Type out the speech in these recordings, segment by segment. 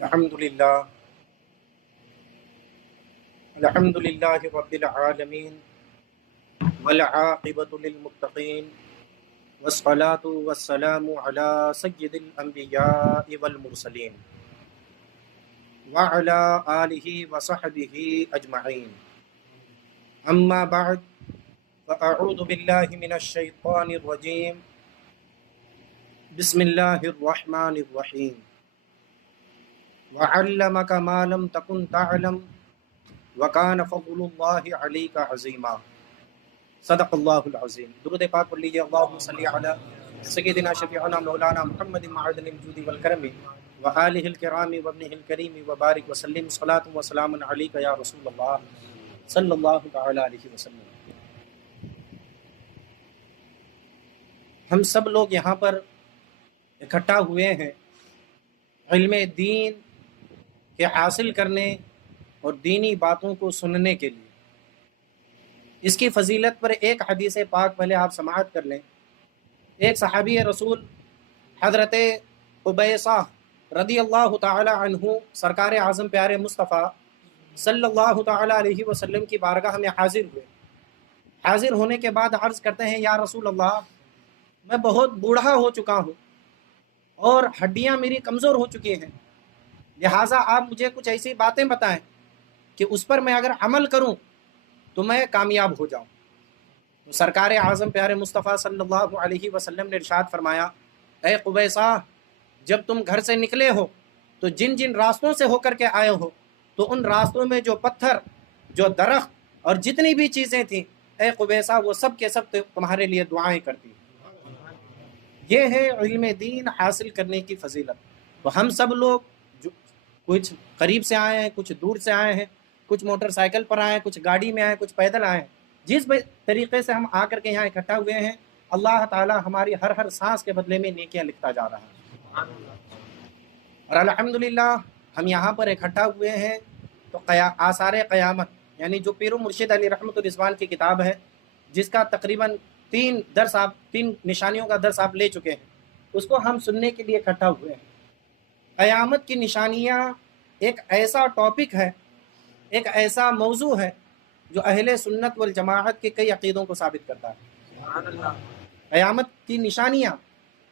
الحمد للہ رب العالمین والعاقبۃ للمتقین والصلاة والسلام علی سید الانبیاء والمرسلین وعلی آلہ وصحبہ اجمعین اما بعد فاعوذ باللہ من الشیطان الرجیم بسم اللہ الرحمن الرحیم وعلمک ما لم تکن تعلم وکان فضل اللہ علیک عظیما صدق اللہ العظیم۔ درود پاک پڑھ لیجیے۔ اللہم صلی علی سیدنا شفیعنا مولانا محمد معدن الجود والکرم وآلہ الکرام وابنہ الکریم وبارک وسلم صلاۃ و سلام علیک یا رسول اللہ صلی اللہ تعالی علیہ وسلم۔ ہم سب لوگ یہاں پر اکٹھا ہوئے ہیں علم دین کے حاصل کرنے اور دینی باتوں کو سننے کے لیے۔ اس کی فضیلت پر ایک حدیث پاک پہلے آپ سماعت کر لیں۔ ایک صحابی رسول حضرت قبیصہ رضی اللہ تعالی عنہ سرکار اعظم پیارے مصطفیٰ صلی اللہ تعالی علیہ وسلم کی بارگاہ میں حاضر ہوئے۔ حاضر ہونے کے بعد عرض کرتے ہیں، یا رسول اللہ، میں بہت بوڑھا ہو چکا ہوں اور ہڈیاں میری کمزور ہو چکی ہیں، لہٰذا آپ مجھے کچھ ایسی باتیں بتائیں کہ اس پر میں اگر عمل کروں تو میں کامیاب ہو جاؤں۔ تو سرکار اعظم پیارے مصطفیٰ صلی اللہ علیہ وسلم نے ارشاد فرمایا، اے قبیصہ، جب تم گھر سے نکلے ہو تو جن جن راستوں سے ہو کر کے آئے ہو تو ان راستوں میں جو پتھر، جو درخت اور جتنی بھی چیزیں تھیں، اے قبیصہ، وہ سب کے سب تمہارے لیے دعائیں کرتی۔ یہ ہے علم دین حاصل کرنے کی فضیلت۔ تو ہم سب لوگ کچھ قریب سے آئے ہیں، کچھ دور سے آئے ہیں، کچھ موٹر سائیکل پر آئے ہیں، کچھ گاڑی میں آئے ہیں، کچھ پیدل آئے ہیں۔ جس طریقے سے ہم آ کر کے یہاں اکٹھا ہوئے ہیں، اللہ تعالی ہماری ہر سانس کے بدلے میں نیکیاں لکھتا جا رہا ہے۔ اور الحمدللہ ہم یہاں پر اکٹھا ہوئے ہیں تو آثار قیامت، یعنی جو پیر و مرشد علی رحمت الرضوان کی کتاب ہے، جس کا تقریباً 3 نشانیوں کا درس آپ لے چکے ہیں، اس کو ہم سننے کے لیے اکٹھا ہوئے ہیں۔ قیامت کی نشانیاں ایک ایسا ٹاپک ہے، ایک ایسا موضوع ہے جو اہل سنت والجماعت کے کئی عقیدوں کو ثابت کرتا ہے۔ قیامت کی نشانیاں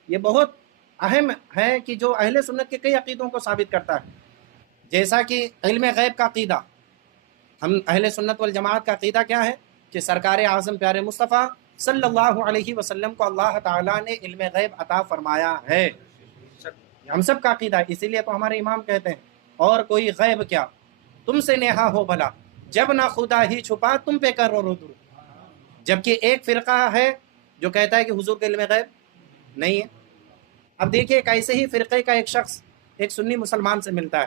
یہ بہت اہم ہے کہ جو اہل سنت کے کئی عقیدوں کو ثابت کرتا ہے، جیسا کہ علم غیب کا عقیدہ۔ ہم اہل سنت والجماعت کا عقیدہ کیا ہے کہ سرکار اعظم پیارے مصطفیٰ صلی اللہ علیہ وسلم کو اللہ تعالیٰ نے علم غیب عطا فرمایا ہے۔ ہم سب کا عقیدہ ہے، اسی لیے تو ہمارے امام کہتے ہیں، اور کوئی غیب کیا تم سے نیہا ہو بھلا، جب نہ خدا ہی چھپا تم پہ کرو رو درود۔ جبکہ ایک فرقہ ہے جو کہتا ہے کہ حضور کے علم غیب نہیں ہے۔ اب دیکھیے، ایک ایسے ہی فرقے کا ایک شخص ایک سنی مسلمان سے ملتا ہے،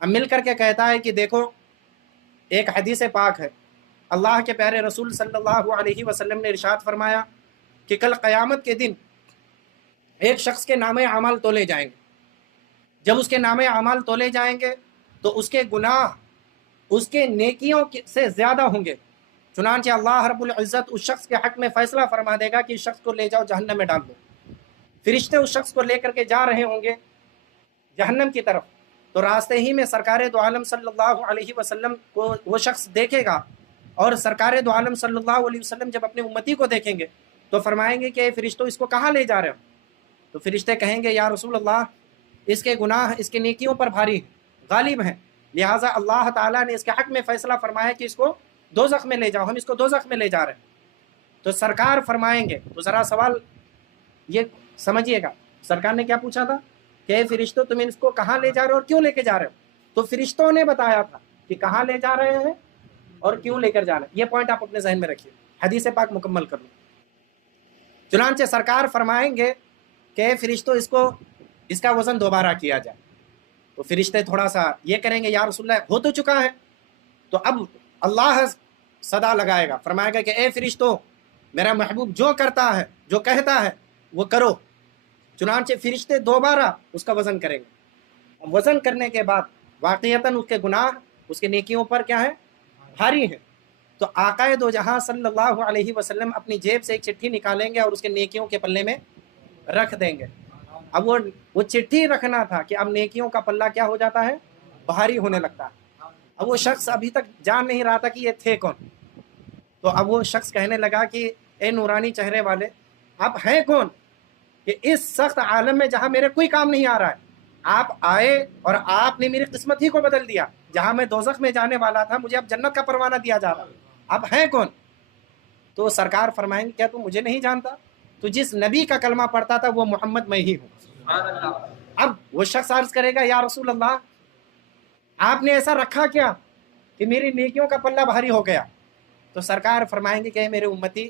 اب مل کر کے کہتا ہے کہ دیکھو، ایک حدیث پاک ہے، اللہ کے پیارے رسول صلی اللہ علیہ وسلم نے ارشاد فرمایا کہ کل قیامت کے دن ایک شخص کے نامہ اعمال تولے جائیں گے۔ جب اس کے نامہ اعمال تولے جائیں گے تو اس کے گناہ اس کے نیکیوں سے زیادہ ہوں گے، چنانچہ اللہ رب العزت اس شخص کے حق میں فیصلہ فرما دے گا کہ اس شخص کو لے جاؤ جہنم میں ڈال دو۔ فرشتے اس شخص کو لے کر کے جا رہے ہوں گے جہنم کی طرف، تو راستے ہی میں سرکار دو عالم صلی اللہ علیہ وسلم کو وہ شخص دیکھے گا، اور سرکار دو عالم صلی اللہ علیہ وسلم جب اپنے امتی کو دیکھیں گے تو فرمائیں گے کہ اے فرشتوں، اس کو کہاں لے جا رہے ہو؟ تو فرشتے کہیں گے، یا رسول اللہ، اس کے گناہ اس کے نیکیوں پر بھاری غالب ہیں، لہٰذا اللہ تعالیٰ نے اس کے حق میں فیصلہ فرمایا کہ اس کو دوزخ میں لے جاؤ، ہم اس کو دوزخ میں لے جا رہے ہیں۔ تو سرکار فرمائیں گے، تو ذرا سوال یہ سمجھیے گا، سرکار نے کیا پوچھا تھا کہ اے فرشتوں، تم اس کو کہاں لے جا رہے ہو اور کیوں لے کے جا رہے ہو؟ تو فرشتوں نے بتایا تھا کہ کہاں لے جا رہے ہیں اور کیوں لے کر جا رہے ہیں۔ یہ پوائنٹ آپ اپنے ذہن میں رکھیے، حدیث پاک مکمل کر لو۔ چنانچہ سرکار فرمائیں گے کہ اے فرشتوں، اس کا وزن دوبارہ کیا جائے۔ تو فرشتے تھوڑا سا یہ کریں گے، یا رسول اللہ، ہو تو چکا ہے۔ تو اب اللہ صدا لگائے گا، فرمائے گا کہ اے فرشتوں، میرا محبوب جو کرتا ہے، جو کہتا ہے، وہ کرو۔ چنانچہ فرشتے دوبارہ اس کا وزن کریں گے۔ وزن کرنے کے بعد واقعتاً اس کے گناہ اس کے نیکیوں پر کیا ہے؟ بھاری ہیں۔ تو آقا دو جہاں صلی اللہ علیہ وسلم اپنی جیب سے ایک چٹھی نکالیں گے اور اس کے نیکیوں کے پلے میں رکھ دیں گے۔ اب وہ چٹھی رکھنا تھا کہ اب نیکیوں کا پلہ کیا ہو جاتا ہے؟ بھاری ہونے لگتا ہے۔ اب وہ شخص ابھی تک جان نہیں رہا تھا کہ یہ تھے کون، تو اب وہ شخص کہنے لگا کہ اے نورانی چہرے والے، آپ ہیں کون کہ اس سخت عالم میں جہاں میرے کوئی کام نہیں آ رہا ہے آپ آئے اور آپ نے میری قسمت ہی کو بدل دیا، جہاں میں دوزخ میں جانے والا تھا مجھے اب جنت کا پروانہ دیا جا رہا، اب ہیں کون؟ تو سرکار فرمائیں گے کیا تم مجھے نہیں جانتا؟ تو جس نبی کا کلمہ پڑھتا تھا وہ محمد میں ہی ہوں۔ اب وہ شخص عرض کرے گا یا رسول اللہ آپ نے ایسا رکھا کیا کہ میری نیکیوں کا پلہ بھاری ہو گیا؟ تو سرکار فرمائیں گے کہ میرے امتی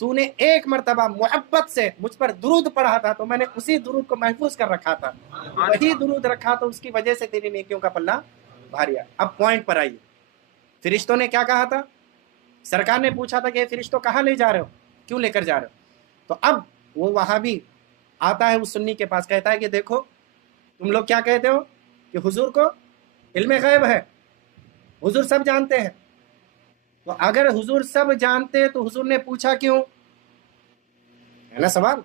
تو نے ایک مرتبہ محبت سے مجھ پر درود پڑھا تھا تو میں نے اسی درود کو محفوظ کر رکھا تھا، وہی درود رکھا تو اس کی وجہ سے تیری نیکیوں کا پلہ بھاری ہے۔ اب پوائنٹ پر آئیے، فرشتوں نے کیا کہا تھا؟ سرکار نے پوچھا تھا کہ فرشتوں کہاں لے جا رہے ہو، کیوں لے کر جا رہے ہو؟ تو اب وہ وہابی آتا ہے اس سنی کے پاس، کہتا ہے کہ دیکھو تم لوگ کیا کہتے ہو کہ حضور کو علم غیب ہے، حضور سب جانتے ہیں، تو اگر حضور سب جانتے تو حضور نے پوچھا کیوں؟ ہے نا سوال،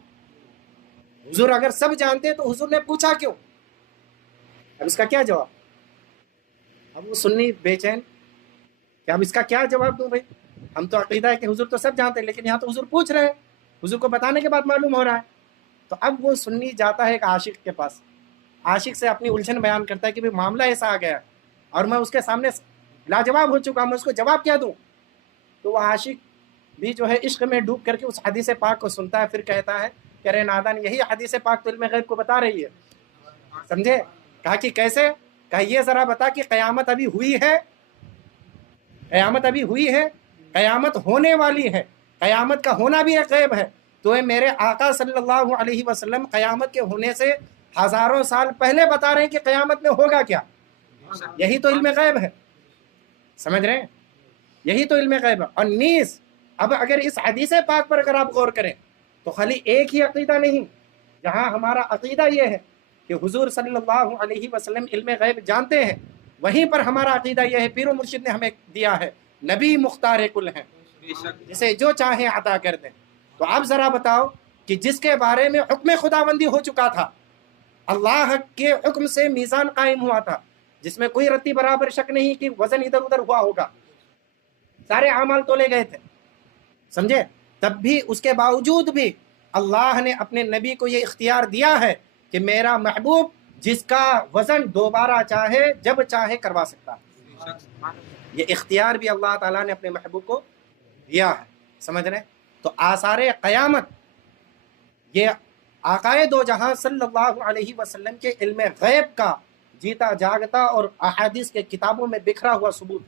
حضور اگر سب جانتے تو حضور نے پوچھا کیوں؟ اب اس کا کیا جواب؟ اب وہ سنی بے چین کہ اب اس کا کیا جواب دوں بھائی، ہم تو عقیدہ ہے کہ حضور تو سب جانتے ہیں، لیکن یہاں تو حضور پوچھ رہے ہیں، حضور کو بتانے کے بعد معلوم ہو رہا ہے۔ تو اب وہ سنی جاتا ہے ایک عاشق کے پاس، عاشق سے اپنی الجھن بیان کرتا ہے کہ بھائی معاملہ ایسا آ گیا اور میں اس کے سامنے لاجواب ہو چکا ہوں، میں اس کو جواب کیا دوں؟ تو وہ عاشق بھی جو ہے عشق میں ڈوب کر کے اس حدیث پاک کو سنتا ہے، پھر کہتا ہے کہ ارے نادان یہی حدیث پاک تو علم غیب کو بتا رہی ہے، سمجھے؟ کہا کہ کیسے؟ کہا یہ ذرا بتا کہ قیامت ابھی ہوئی ہے، قیامت ابھی ہوئی ہے، قیامت ہونے والی ہے، قیامت کا ہونا بھی ایک غیب ہے، تو میرے آقا صلی اللہ علیہ وسلم قیامت کے ہونے سے ہزاروں سال پہلے بتا رہے ہیں کہ قیامت میں ہوگا کیا، یہی تو علم غیب ہے، سمجھ رہے ہیں؟ یہی تو علم غیب ہے۔ اور نیز اب اگر اس حدیث پاک پر اگر آپ غور کریں تو خالی ایک ہی عقیدہ نہیں، جہاں ہمارا عقیدہ یہ ہے کہ حضور صلی اللہ علیہ وسلم علم غیب جانتے ہیں، وہیں پر ہمارا عقیدہ یہ ہے پیر و مرشد نے ہمیں دیا ہے نبی مختار کل ہیں، جسے جو چاہیں عطا کر دیں۔ تو آپ ذرا بتاؤ کہ جس کے بارے میں حکم خداوندی ہو چکا تھا، اللہ کے حکم سے میزان قائم ہوا تھا، جس میں کوئی رتی برابر شک نہیں کہ وزن ادھر ادھر ہوا ہوگا، سارے اعمال تولے گئے تھے، سمجھے؟ تب بھی اس کے باوجود بھی اللہ نے اپنے نبی کو یہ اختیار دیا ہے کہ میرا محبوب جس کا وزن دوبارہ چاہے جب چاہے کروا سکتا ہے، یہ اختیار بھی اللہ تعالیٰ نے اپنے محبوب کو دیا ہے، سمجھ رہے؟ تو آثار قیامت یہ آقائے دو جہاں صلی اللہ علیہ وسلم کے علم غیب کا جیتا جاگتا اور احادیث کے کتابوں میں بکھرا ہوا ثبوت،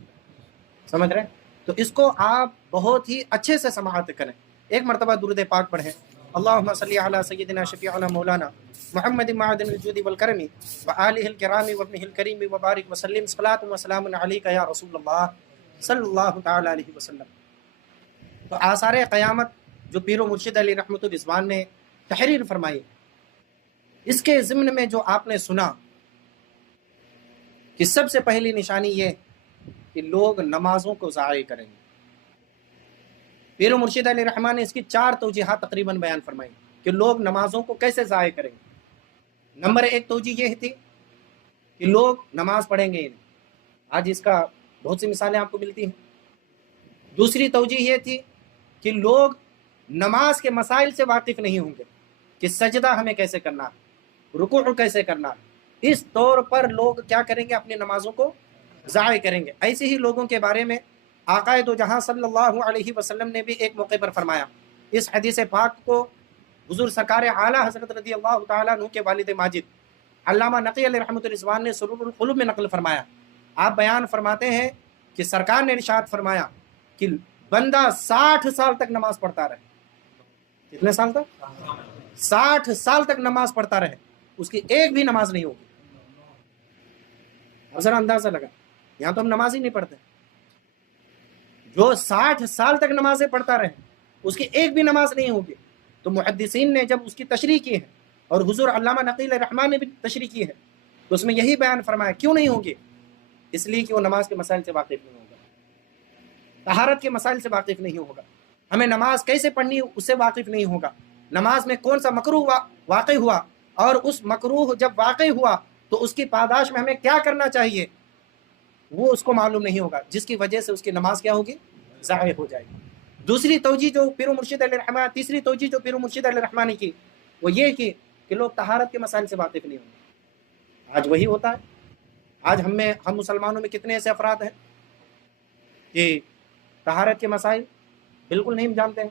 سمجھ رہے؟ تو اس کو آپ بہت ہی اچھے سے سماعت کریں۔ ایک مرتبہ درود پاک پڑھیں، اللہم صلی علی سیدنا شفیعنا مولانا محمد معدن الجود والکرم وآلہ الکرام وابنہ الکریم وبارک وسلم صلاۃ وسلام علیک یا رسول اللہ صلی اللہ تعالی علیہ وسلم۔ تو آثار قیامت جو پیر و مرشد علی رحمۃ الرضوان نے تحریر فرمائی، اس کے ضمن میں جو آپ نے سنا کہ سب سے پہلی نشانی یہ کہ لوگ نمازوں کو ضائع کریں گے۔ پیر و مرشد علیہ الرحمٰن نے اس کی 4 توجیحات تقریباً بیان فرمائی کہ لوگ نمازوں کو کیسے ضائع کریں گے۔ نمبر 1 توجیہ یہ تھی کہ لوگ نماز پڑھیں گے، آج اس کا بہت سی مثالیں آپ کو ملتی ہیں۔ دوسری توجیہ یہ تھی کہ لوگ نماز کے مسائل سے واقف نہیں ہوں گے کہ سجدہ ہمیں کیسے کرنا ہے، رکوع کیسے کرنا ہے، اس طور پر لوگ کیا کریں گے؟ اپنی نمازوں کو ضائع کریں گے۔ ایسے ہی لوگوں کے بارے میں آقائے دو جہاں صلی اللہ علیہ وسلم نے بھی ایک موقع پر فرمایا۔ اس حدیث پاک کو حضور سرکار اعلیٰ حضرت رضی اللہ تعالیٰ عنہ کے والد ماجد علامہ نقی علیہ رحمۃ الرضوان نے سرور القلوب میں نقل فرمایا۔ آپ بیان فرماتے ہیں کہ سرکار نے ارشاد فرمایا کہ بندہ 60 سال تک نماز پڑھتا رہے، کتنے سال تک؟ 60 سال تک نماز پڑھتا رہے، اس کی ایک بھی نماز نہیں ہوگی۔ اب ذرا اندازہ لگا، یہاں تو ہم نماز ہی نہیں پڑھتے، جو 60 سال تک نمازیں پڑھتا رہے اس کی ایک بھی نماز نہیں ہوگی۔ تو محدثین نے جب اس کی تشریح کی ہے اور حضور علامہ نقی علیہ الرحمٰن نے بھی تشریح کی ہے تو اس میں یہی بیان فرمایا کیوں نہیں ہوگی؟ اس لیے کہ وہ نماز کے مسائل سے واقف نہیں ہوگا، طہارت کے مسائل سے واقف نہیں ہوگا، ہمیں نماز کیسے پڑھنی اس سے واقف نہیں ہوگا، نماز میں کون سا مکروہ واقع ہوا اور اس مکروہ جب واقع ہوا تو اس کی پاداش میں ہمیں کیا کرنا چاہیے وہ اس کو معلوم نہیں ہوگا، جس کی وجہ سے اس کی نماز کیا ہوگی؟ ضائع ہو جائے گی۔ دوسری توجہ جو پیر و مرشد علیہ الرحمٰن، تیسری توجہ جو پیر و مرشد علیہ الرحمٰن نے کی وہ یہ کی کہ لوگ طہارت کے مسائل سے واقف نہیں ہوں گے۔ آج وہی ہوتا ہے۔ آج ہم مسلمانوں میں کتنے ایسے افراد ہیں کہ طہارت کے مسائل بالکل نہیں جانتے ہیں،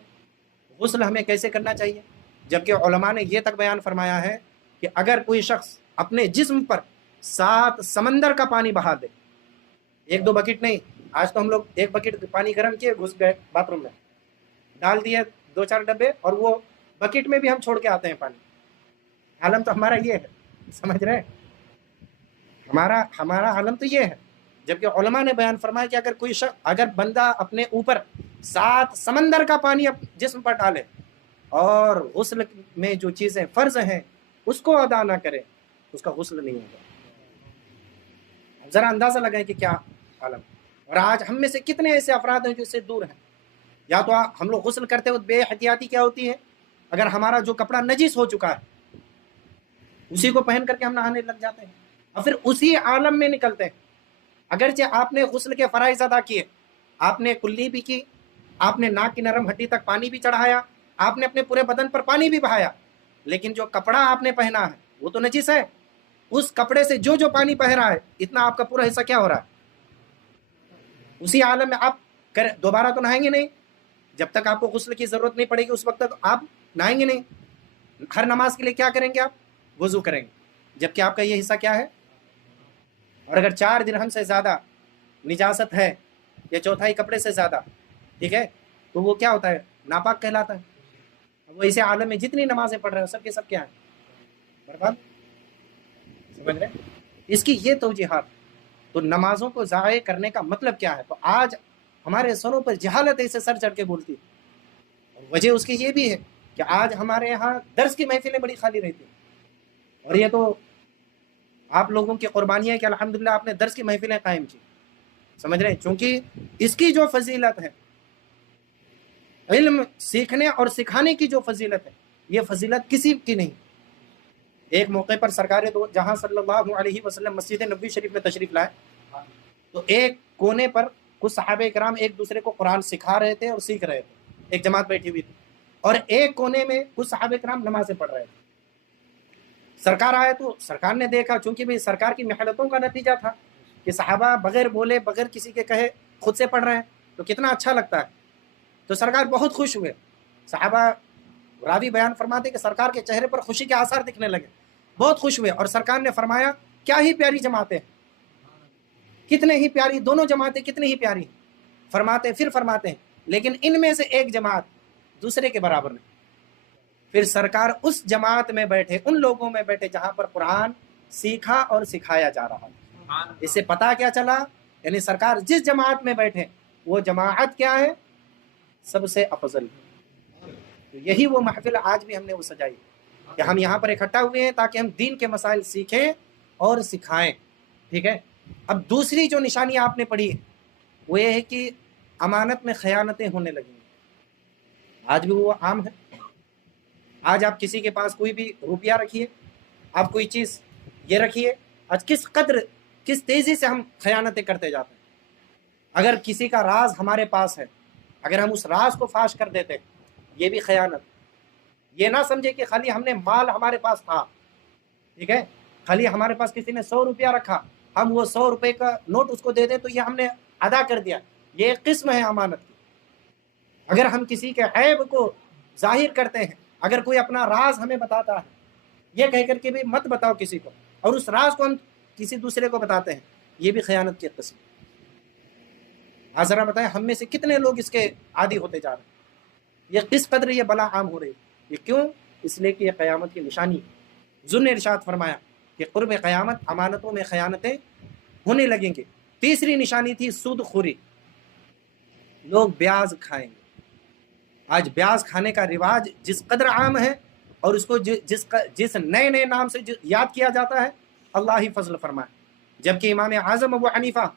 غسل ہمیں کیسے کرنا چاہیے، جبکہ علماء نے یہ تک بیان فرمایا ہے کہ اگر کوئی شخص اپنے جسم پر 7 سمندر کا پانی بہا دے، 1-2 بکٹ نہیں، آج تو ہم لوگ 1 بکٹ پانی گرم کیے گھس گئے باتھ روم میں، ڈال دیے 2-4 ڈبے اور وہ بکٹ میں بھی ہم چھوڑ کے آتے ہیں پانی۔ عالم تو ہمارا یہ ہے، سمجھ رہے ہیں؟ ہمارا عالم تو یہ ہے، جبکہ علماء نے بیان فرمایا کہ اگر بندہ اپنے اوپر 7 سمندر کا پانی جسم پر ڈالے اور غسل میں جو چیزیں فرض ہیں اس کو ادا نہ کرے اس کا غسل نہیں ہوگا۔ ذرا اندازہ لگائیں کہ کیا عالم۔ اور آج ہم میں سے کتنے ایسے افراد ہیں جو اس سے دور ہیں۔ یا تو ہم لوگ غسل کرتے وقت بے احتیاطی کیا ہوتی ہے، اگر ہمارا جو کپڑا نجس ہو چکا ہے اسی کو پہن کر کے ہم نہانے لگ جاتے ہیں اور پھر اسی عالم میں نکلتے ہیں۔ اگرچہ آپ نے غسل کے فرائض ادا کیے، آپ نے کلی بھی کی، آپ نے ناک کی نرم ہڈی تک پانی بھی چڑھایا، آپ نے اپنے پورے بدن پر پانی بھی بہایا، لیکن جو کپڑا آپ نے پہنا ہے وہ تو نجس ہے۔ اس کپڑے سے جو پانی بہ رہا ہے اتنا آپ کا پورا حصہ کیا ہو رہا ہے؟ اسی عالم میں آپ دوبارہ تو نہائیں گے نہیں، جب تک آپ کو غسل کی ضرورت نہیں پڑے گی اس وقت تک آپ نہائیں گے نہیں۔ ہر نماز کے لیے کیا کریں گے؟ آپ وضو کریں گے، جبکہ آپ کا یہ حصہ کیا ہے؟ اور اگر 4 درہم سے زیادہ نجاست ہے یا 1/4 کپڑے سے زیادہ، ٹھیک ہے، تو وہ کیا ہوتا ہے؟ ناپاک کہلاتا ہے۔ وہ اسے عالم میں جتنی نمازیں پڑھ رہے ہیں سب کے سب کیا ہیں؟ برباد۔ سمجھ رہے؟ اس کی یہ توجیحات۔ تو نمازوں کو ضائع کرنے کا مطلب کیا ہے؟ تو آج ہمارے سروں پر جہالت ایسے سر چڑھ کے بولتی ہے، اور وجہ اس کی یہ بھی ہے کہ آج ہمارے یہاں درس کی محفلیں بڑی خالی رہتی ہیں، اور یہ تو آپ لوگوں کی قربانی ہے کہ الحمدللہ آپ نے درس کی محفلیں قائم کی، سمجھ رہے ہیں؟ چونکہ اس کی جو فضیلت ہے، علم سیکھنے اور سکھانے کی جو فضیلت ہے، یہ فضیلت کسی کی نہیں۔ ایک موقع پر سرکار دو جہاں صلی اللہ علیہ وسلم مسجد نبوی شریف میں تشریف لائے، تو ایک کونے پر کچھ صحابہ کرام ایک دوسرے کو قرآن سکھا رہے تھے اور سیکھ رہے تھے، ایک جماعت بیٹھی ہوئی تھی، اور ایک کونے میں کچھ صحابہ کرام نمازیں پڑھ رہے تھے۔ سرکار آئے تو سرکار نے دیکھا، چونکہ بھی سرکار کی محنتوں کا نتیجہ تھا کہ صحابہ بغیر بولے بغیر کسی کے کہے خود سے پڑھ رہے ہیں، تو کتنا اچھا لگتا ہے۔ تو سرکار بہت خوش ہوئے، صحابہ راوی بیان فرماتے کہ سرکار کے چہرے پر خوشی کے آثار دکھنے لگے، بہت خوش ہوئے، اور سرکار نے فرمایا کیا ہی پیاری جماعتیں، کتنے ہی پیاری دونوں جماعتیں، کتنی ہی پیاری۔ فرماتے ہیں لیکن ان میں سے ایک جماعت دوسرے کے برابر نہیں۔ پھر سرکار اس جماعت میں بیٹھے، ان لوگوں میں بیٹھے جہاں پر قرآن سیکھا اور سکھایا جا رہا ہے۔ اس سے پتہ کیا چلا؟ یعنی سرکار جس جماعت میں بیٹھے وہ جماعت کیا ہے؟ سب سے افضل۔ یہی وہ محفل آج بھی ہم نے وہ سجائی کہ ہم یہاں پر اکٹھا ہوئے ہیں تاکہ ہم دین کے مسائل سیکھیں اور سکھائیں، ٹھیک ہے۔ اب دوسری جو نشانی آپ نے پڑھی وہ یہ ہے کہ امانت میں خیانتیں ہونے لگیں، آج بھی وہ عام ہے۔ آج آپ کسی کے پاس کوئی بھی روپیہ رکھیے، آپ کوئی چیز یہ رکھیے، آج کس تیزی سے ہم خیانتیں کرتے جاتے ہیں۔ اگر کسی کا راز ہمارے پاس ہے، اگر ہم اس راز کو فاش کر دیتے یہ بھی خیانت۔ یہ نہ سمجھے کہ خالی ہم نے مال ہمارے پاس تھا، ٹھیک ہے، خالی ہمارے پاس کسی نے 100 روپیہ رکھا، ہم وہ 100 روپے کا نوٹ اس کو دے دیں تو یہ ہم نے ادا کر دیا، یہ ایک قسم ہے امانت کی۔ اگر ہم کسی کے عیب کو ظاہر کرتے ہیں، اگر کوئی اپنا راز ہمیں بتاتا ہے، یہ کہہ کر کے بھی مت بتاؤ کسی کو، اور اس راز کو ہم کسی دوسرے کو بتاتے ہیں، یہ بھی خیانت کی قسم۔ آج ذرا بتائیں ہم میں سے کتنے لوگ اس کے عادی ہوتے جا رہے ہیں؟ یہ کس قدر یہ بلا عام ہو رہی ہے؟ یہ کیوں؟ اس لیے کہ یہ قیامت کی نشانی ہے۔ ذو نے ارشاد فرمایا کہ قرب قیامت امانتوں میں خیانتیں ہونے لگیں گے۔ تیسری نشانی تھی سود خوری، لوگ بیاز کھائیں گے۔ آج بیاز کھانے کا رواج جس قدر عام ہے، اور اس کو جس نئے نام سے یاد کیا جاتا ہے، اللہ ہی فضل فرمائے۔ جبکہ امام اعظم ابو حنیفہ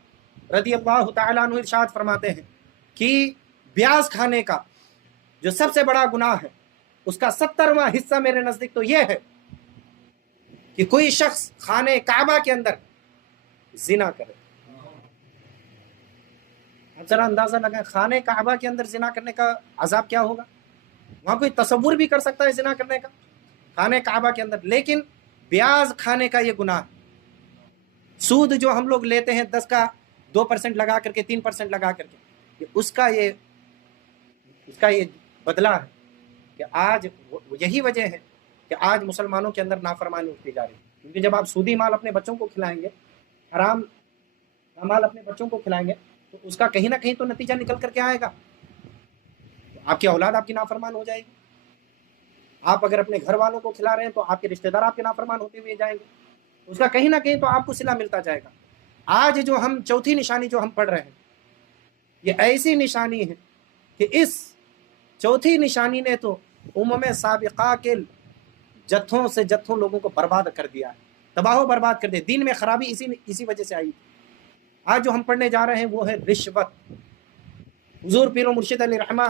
رضی اللہ تعالیٰ عنہ ارشاد فرماتے ہیں کہ بیاز کھانے کا جو سب سے بڑا گناہ ہے، اس کا 70واں حصہ میرے نزدیک تو یہ ہے کہ کوئی شخص خانہ کعبہ کے اندر زنا کرے. اب ذرا اندازہ لگائیں خانہ کعبہ کے اندر زنا کرنے کا عذاب کیا ہوگا. وہاں کوئی تصور بھی کر سکتا ہے زنا کرنے کا خانہ کعبہ کے اندر. لیکن بیاز کھانے کا یہ گناہ، سود جو ہم لوگ لیتے ہیں 10 کا 2% لگا کر کے 3% لگا کر کے، اس کا یہ بدلہ ہے کہ آج یہی وجہ ہے کہ آج مسلمانوں کے اندر نافرمانی اٹھتی جا رہی ہے. کیونکہ جب آپ سودی مال اپنے بچوں کو کھلائیں گے، حرام مال اپنے بچوں کو کھلائیں گے، تو اس کا کہیں نہ کہیں تو نتیجہ نکل کر کے آئے گا. آپ کی اولاد آپ کی نافرمان ہو جائے گی. آپ اگر اپنے گھر والوں کو کھلا رہے ہیں تو آپ کے رشتہ دار آپ کے نافرمان ہوتے ہوئے جائیں گے. اس کا کہیں نہ کہیں تو آپ کو صلہ ملتا جائے گا. آج جو ہم چوتھی نشانی جو ہم پڑھ رہے ہیں، یہ ایسی نشانی ہے کہ اس چوتھی نشانی نے تو سابقہ کے جتھوں سے جتھوں لوگوں کو برباد کر دیا ہے، تباہ و برباد کر دیا. دین میں خرابی اسی وجہ سے آئی. آج جو ہم پڑھنے جا رہے ہیں وہ ہے رشوت. حضور پیر و مرشد علیہ رحمہ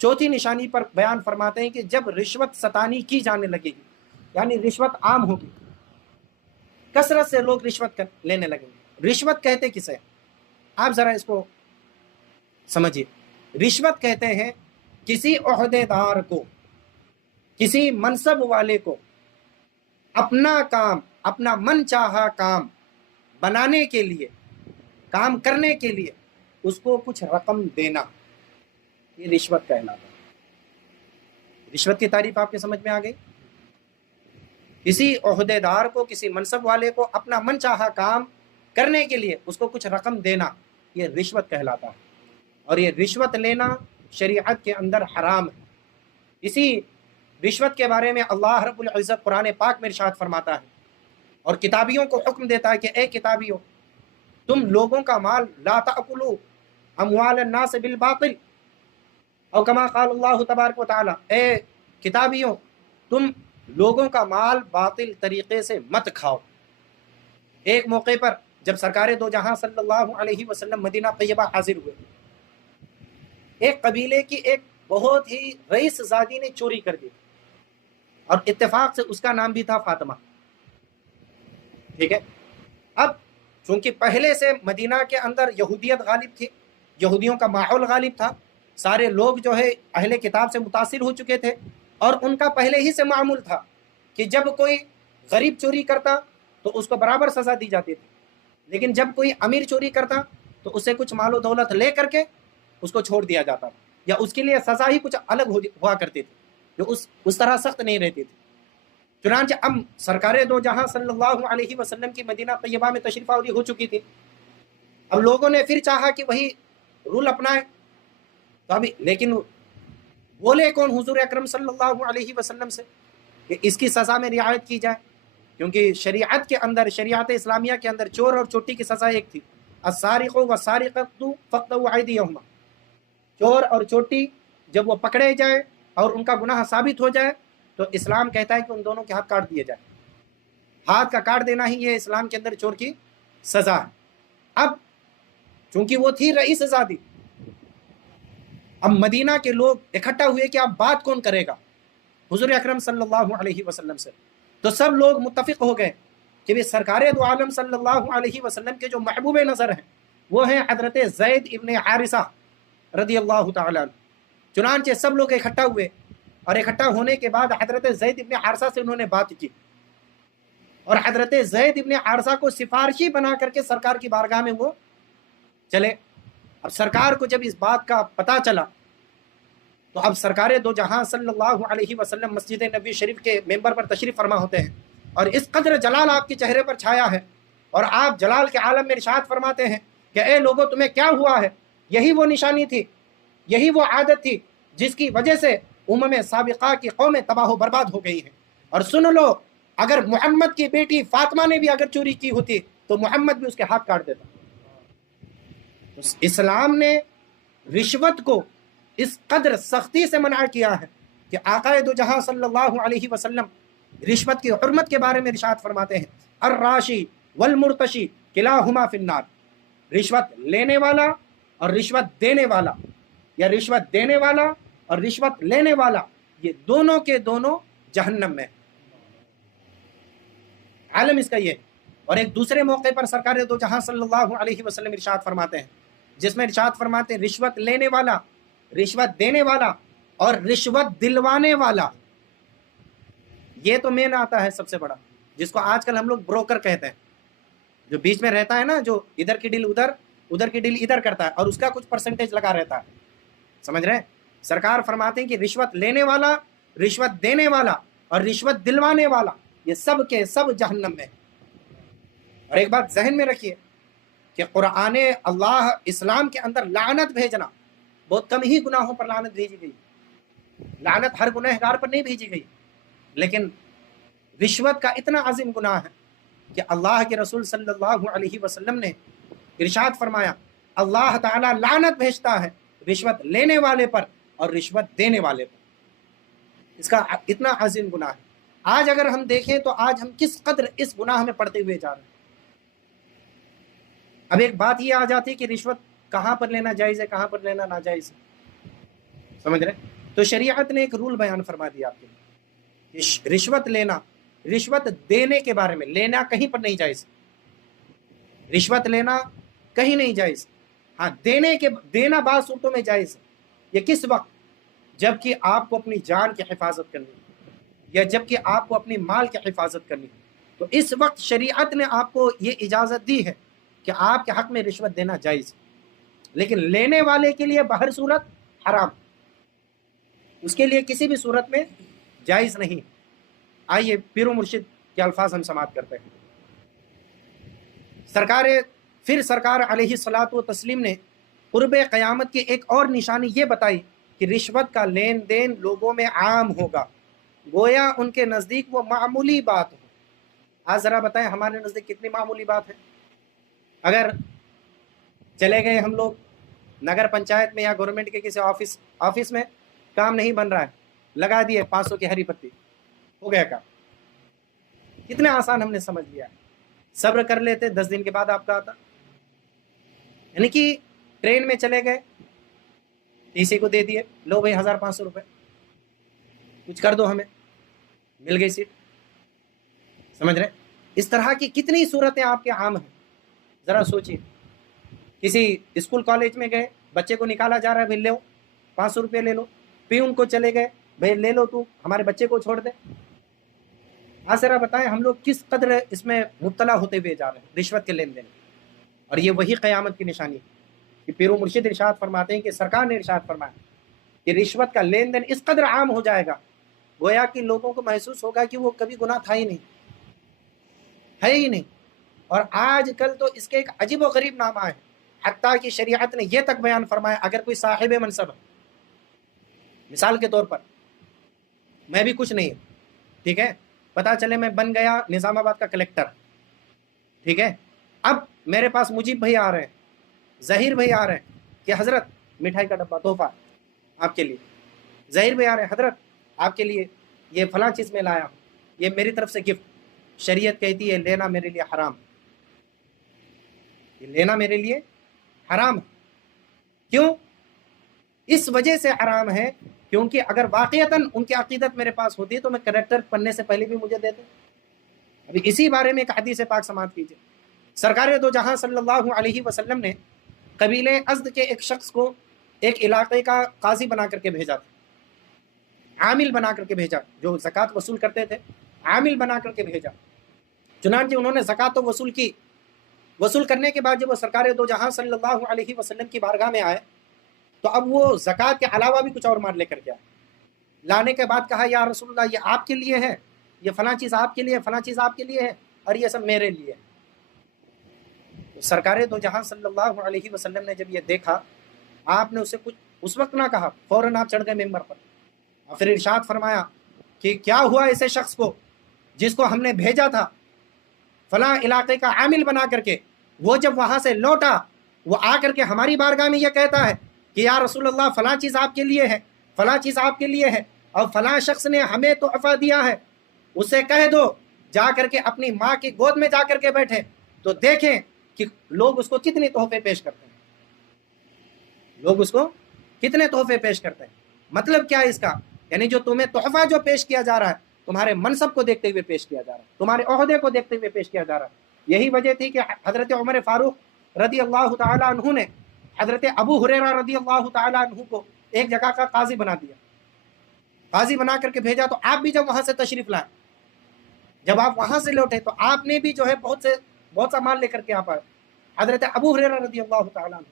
چوتھی نشانی پر بیان فرماتے ہیں کہ جب رشوت ستانی کی جانے لگے گی، یعنی رشوت عام ہوگی، کثرت سے لوگ رشوت لینے لگیں گے. رشوت کہتے کسے؟ آپ ذرا اس کو سمجھیے. رشوت کہتے ہیں کسی عہدے دار کو، کسی منصب والے کو اپنا کام، اپنا من چاہا کام بنانے کے لیے، کام کرنے کے لیے اس کو کچھ رقم دینا، یہ رشوت کہلاتا ہے. رشوت کی تعریف آپ کے سمجھ میں آ گئی. کسی عہدے دار کو، کسی منصب والے کو اپنا من چاہا کام کرنے کے لیے اس کو کچھ رقم دینا، یہ رشوت کہلاتا ہے. اور یہ رشوت لینا شریعت کے اندر حرام ہے. اسی رشوت کے بارے میں اللہ رب العزت قرآن پاک میں ارشاد فرماتا ہے اور کتابیوں کو حکم دیتا ہے کہ اے کتابیوں، تم لوگوں کا مال لا تأکلوا اموال الناس بالباطل، او کما قال اللہ تبارک و تعالی، اے کتابیوں تم لوگوں کا مال باطل طریقے سے مت کھاؤ. ایک موقع پر جب سرکار دو جہاں صلی اللہ علیہ وسلم مدینہ طیبہ حاضر ہوئے، ایک قبیلے کی ایک بہت ہی رئیس زادی نے چوری کر دی، اور اتفاق سے اس کا نام بھی تھا فاطمہ. ٹھیک ہے. اب چونکہ پہلے سے مدینہ کے اندر یہودیت غالب تھی، یہودیوں کا ماحول غالب تھا، سارے لوگ جو ہے اہل کتاب سے متاثر ہو چکے تھے، اور ان کا پہلے ہی سے معمول تھا کہ جب کوئی غریب چوری کرتا تو اس کو برابر سزا دی جاتی تھی، لیکن جب کوئی امیر چوری کرتا تو اسے کچھ مال و دولت لے کر کے اس کو چھوڑ دیا جاتا تھا، یا اس کے لیے سزا ہی کچھ الگ ہوا کرتی تھی جو اس طرح سخت نہیں رہتی تھی. چنانچہ اب سرکار دو جہاں صلی اللہ علیہ وسلم کی مدینہ طیبہ میں تشریف آوری ہو چکی تھی. اب لوگوں نے پھر چاہا کہ وہی رول اپنائے، تو ابھی لیکن بولے کون حضور اکرم صلی اللہ علیہ وسلم سے کہ اس کی سزا میں رعایت کی جائے. کیونکہ شریعت کے اندر، شریعت اسلامیہ کے اندر چور اور چوٹی کی سزا ایک تھی. السارق والسارقۃ فاقطعوا ایدیہما، چور اور چوٹی جب وہ پکڑے جائے اور ان کا گناہ ثابت ہو جائے تو اسلام کہتا ہے کہ ان دونوں کے ہاتھ کاٹ دیے جائے. ہاتھ کا کاٹ دینا ہی یہ اسلام کے اندر چور کی سزا ہے. اب چونکہ وہ تھی رئیس زادی، اب مدینہ کے لوگ اکٹھا ہوئے کہ اب بات کون کرے گا حضور اکرم صلی اللہ علیہ وسلم سے. تو سب لوگ متفق ہو گئے کہ سرکار دو عالم صلی اللہ علیہ وسلم کے جو محبوب نظر ہیں وہ ہیں حضرت زید ابن حارثہ رضی اللہ تعالیٰ عنہ. چنانچہ سب لوگ اکٹھا ہوئے، اور اکٹھا ہونے کے بعد حضرت زید ابن حارثہ سے انہوں نے بات کی، اور حضرت زید ابن حارثہ کو سفارشی بنا کر کے سرکار کی بارگاہ میں وہ چلے. اب سرکار کو جب اس بات کا پتہ چلا تو اب سرکار دو جہاں صلی اللہ علیہ وسلم مسجد نبی شریف کے ممبر پر تشریف فرما ہوتے ہیں، اور اس قدر جلال آپ کے چہرے پر چھایا ہے، اور آپ جلال کے عالم میں ارشاد فرماتے ہیں کہ اے لوگو تمہیں کیا ہوا ہے. یہی وہ نشانی تھی، یہی وہ عادت تھی جس کی وجہ سے سابقہ کی قومیں تباہ و برباد ہو گئی ہیں. اور سن لو، اگر محمد کی بیٹی فاطمہ نے بھی اگر چوری کی ہوتی تو محمد بھی اس کے ہاتھ کاٹ دیتا. اسلام نے رشوت کو اس قدر سختی سے منع کیا ہے کہ آقا دو جہاں صلی اللہ علیہ وسلم رشوت کی حرمت کے بارے میں ارشاد فرماتے ہیں، الراشی والمرتشی کلاہما فی النار. رشوت لینے والا اور رشوت دینے والا، یا رشوت دینے والا اور رشوت لینے والا، یہ دونوں کے دونوں جہنم میں. عالم اس کا یہ ہے۔ اور ایک دوسرے موقع پر سرکار دو جہاں صلی اللہ علیہ وسلم ارشاد فرماتے ہیں، جس میں ارشاد فرماتے ہیں رشوت لینے والا، رشوت دینے والا اور رشوت دلوانے والا، یہ تو مین آتا ہے سب سے بڑا، جس کو آج کل ہم لوگ بروکر کہتے ہیں، جو بیچ میں رہتا ہے نا، جو ادھر کی ڈیل ادھر، ادھر کی ڈیل ادھر کرتا ہے اور اس کا کچھ پرسنٹیج لگا رہتا ہے، سمجھ رہے ہیں؟ سرکار فرماتے ہیں کہ رشوت لینے والا، رشوت دینے والا اور رشوت دلوانے والا، یہ سب کے سب جہنم میں۔ اور ایک بات ذہن میں رکھیے کہ قرآن اللہ اسلام کے اندر لعنت بھیجنا، بہت کم ہی گناہوں پر لعنت بھیجی گئی، لعنت ہر گنہگار پر نہیں بھیجی گئی، لیکن رشوت کا اتنا عظیم گناہ ہے کہ اللہ کے رسول صلی اللہ علیہ وسلم نے ارشاد فرمایا اللہ تعالیٰ لعنت بھیجتا ہے رشوت لینے والے پر اور رشوت دینے والے پر، اس کا اتنا عظیم گناہ ہے۔ آج اگر ہم دیکھیں تو آج ہم کس قدر اس گناہ میں پڑتے ہوئے جا رہے ہیں۔ اب ایک بات یہ آ جاتی ہے کہ رشوت کہاں پر لینا جائز ہے، کہاں پر لینا ناجائز ہے، سمجھ رہے؟ تو شریعت نے ایک رول بیان فرما دیا آپ کے لیے کہ رشوت لینا، رشوت دینے کے بارے میں، لینا کہیں پر نہیں جائز، رشوت لینا کہیں نہیں جائز، ہاں دینا بعض صورتوں میں جائز ہے۔ یہ کس وقت؟ جب کہ آپ کو اپنی جان کی حفاظت کرنی ہے یا جب کہ آپ کو اپنی مال کی حفاظت کرنی ہے، تو اس وقت شریعت نے آپ کو یہ اجازت دی ہے کہ آپ کے حق میں رشوت دینا جائز، لیکن لینے والے کے لیے بہر صورت حرام، اس کے لیے کسی بھی صورت میں جائز نہیں۔ آئیے پیر و مرشد کے الفاظ ہم سماعت کرتے ہیں۔ سرکار علیہ الصلاۃ و تسلیم نے قرب قیامت کی ایک اور نشانی یہ بتائی کہ رشوت کا لین دین لوگوں میں عام ہوگا، گویا ان کے نزدیک وہ معمولی بات ہو۔ آج ذرا بتائیں ہمارے نزدیک کتنی معمولی بات ہے؟ اگر چلے گئے ہم لوگ نگر پنچایت میں یا گورنمنٹ کے کسی آفس میں، کام نہیں بن رہا ہے، لگا دیے 500 کی ہری پتی، ہو گیا کام، کتنے آسان ہم نے سمجھ لیا۔ صبر کر لیتے 10 دن کے بعد آپ کا آتا۔ یعنی کہ ٹرین میں چلے گئے، ٹی سی کو دے دیے، لو بھائی 1500 روپے، کچھ کر دو ہمیں، مل گئی سیٹ، سمجھ رہے؟ اس طرح کی کتنی صورتیں آپ کے عام ہیں، ذرا سوچیے۔ کسی اسکول کالج میں گئے، بچے کو نکالا جا رہا ہے، بھائی لو 500 روپے لے لو، پیون کو چلے گئے، بھائی لے لو تو ہمارے بچے کو چھوڑ دے۔ آج ذرا بتائیں ہم لوگ کس قدر اس میں مبتلا ہوتے ہوئے جا رہے ہیں، رشوت کے لین دین۔ اور یہ وہی قیامت کی نشانی ہے کہ پیر و مرشد ارشاد فرماتے ہیں کہ سرکار نے ارشاد فرمایا کہ رشوت کا لین دین اس قدر عام ہو جائے گا، گویا کہ لوگوں کو محسوس ہوگا کہ وہ کبھی گناہ تھا ہی نہیں، ہے ہی نہیں۔ اور آج کل تو اس کے ایک عجیب و غریب نامہ ہے، حتیٰ کہ شریعت نے یہ تک بیان فرمایا اگر کوئی صاحب منصب ہے، مثال کے طور پر میں بھی کچھ نہیں، ٹھیک ہے، پتا چلے میں بن گیا نظام آباد کا کلیکٹر، ٹھیک ہے، اب میرے پاس مجیب بھائی آ رہے ہیں، ظہیر بھائی آ رہے ہیں کہ حضرت مٹھائی کا ڈبہ تحفہ آپ کے لیے، ظہیر بھائی آ رہے ہیں حضرت آپ کے لیے یہ فلاں چیز میں لایا ہوں، یہ میری طرف سے گفٹ۔ شریعت کہتی ہے لینا میرے لیے حرام، یہ لینا میرے لیے حرام ہے۔ کیوں؟ اس وجہ سے حرام ہے کیونکہ اگر واقعتاً ان کی عقیدت میرے پاس ہوتی تو میں کریکٹر بننے سے پہلے بھی مجھے دیتے۔ ابھی اسی بارے میں ایک حدیث پاک سماعت کیجیے۔ سرکار دو جہاں صلی اللہ علیہ وسلم نے قبیلے ازد کے ایک شخص کو ایک علاقے کا قاضی بنا کر کے بھیجا تھا، عامل بنا کر کے بھیجا، جو زکوٰۃ وصول کرتے تھے عامل بنا کر کے بھیجا۔ چنانچہ انہوں نے زکوٰۃ تو وصول کی، وصول کرنے کے بعد جب وہ سرکار دو جہاں صلی اللہ علیہ وسلم کی بارگاہ میں آئے تو اب وہ زکوٰۃ کے علاوہ بھی کچھ اور مال لے کر کے آئے۔ لانے کے بعد کہا یا رسول اللہ یہ آپ کے لیے ہے، یہ فلاں چیز آپ کے لیے، فلاں چیز آپ کے لیے ہے، اور یہ سب میرے لیے ہے۔ سرکار دو جہاں صلی اللہ علیہ وسلم نے جب یہ دیکھا، آپ نے اسے کچھ اس وقت نہ کہا، فوراً آپ چڑھ گئے ممبر پر اور پھر ارشاد فرمایا کہ کیا ہوا ایسے شخص کو جس کو ہم نے بھیجا تھا فلاں علاقے کا عامل بنا کر کے، وہ جب وہاں سے لوٹا وہ آ کر کے ہماری بارگاہ میں یہ کہتا ہے کہ یا رسول اللہ فلاں چیز آپ کے لیے ہے، فلاں چیز آپ کے لیے ہے، اور فلاں شخص نے ہمیں تحفہ دیا ہے، اسے کہہ دو جا کر کے اپنی ماں کی گود میں جا کر کے بیٹھے۔ تو دیکھیں کہ لوگ اس کو کتنے تحفے پیش کرتے ہیں، لوگ اس کو کتنے تحفے پیش کرتے ہیں۔ مطلب کیا ہے اس کا؟ یعنی جو تمہیں تحفہ جو پیش کیا جا رہا ہے تمہارے منصب کو دیکھتے ہوئے پیش کیا جا رہا ہے، تمہارے عہدے کو دیکھتے ہوئے پیش کیا جا رہا ہے۔ یہی وجہ تھی کہ حضرت عمر فاروق رضی اللہ تعالیٰ عنہ نے حضرت ابو ہریرہ رضی اللہ تعالیٰ عنہ کو ایک جگہ کا قاضی بنا دیا، قاضی بنا کر کے بھیجا۔ تو آپ بھی جب وہاں سے تشریف لائے، جب آپ وہاں سے لوٹے تو آپ نے بھی جو ہے بہت سا مال لے کر کے آپ آئے۔ حضرت ابو ہریرہ رضی اللہ تعالیٰ عنہ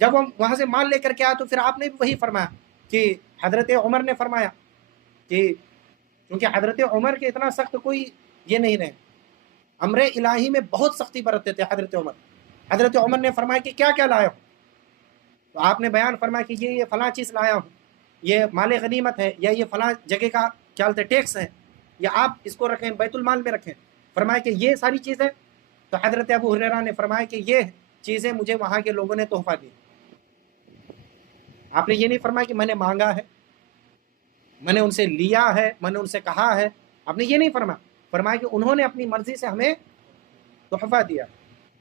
جب ہم وہاں سے مال لے کر کے آئے تو پھر آپ نے بھی وہی فرمایا کہ حضرت عمر نے فرمایا کہ کیونکہ حضرت عمر کے اتنا سخت کوئی یہ نہیں رہے، امر الہی میں بہت سختی برتتے تھے حضرت عمر۔ حضرت عمر نے فرمایا کہ کیا کیا لایا ہوں؟ تو آپ نے بیان فرمایا کہ یہ فلاں چیز لایا ہوں، یہ مال غنیمت ہے، یا یہ فلاں جگہ کا کیا بولتے ٹیکس ہے، یا آپ اس کو رکھیں بیت المال میں رکھیں۔ فرمایا کہ یہ ساری چیزیں، تو حضرت ابو ہریرہ نے فرمایا کہ یہ چیزیں مجھے وہاں کے لوگوں نے تحفہ دی۔ آپ نے یہ نہیں فرمایا کہ میں نے مانگا ہے، میں نے ان سے لیا ہے، میں نے ان سے کہا ہے، آپ نے یہ نہیں فرمایا، فرمایا کہ انہوں نے اپنی مرضی سے ہمیں تحفہ دیا۔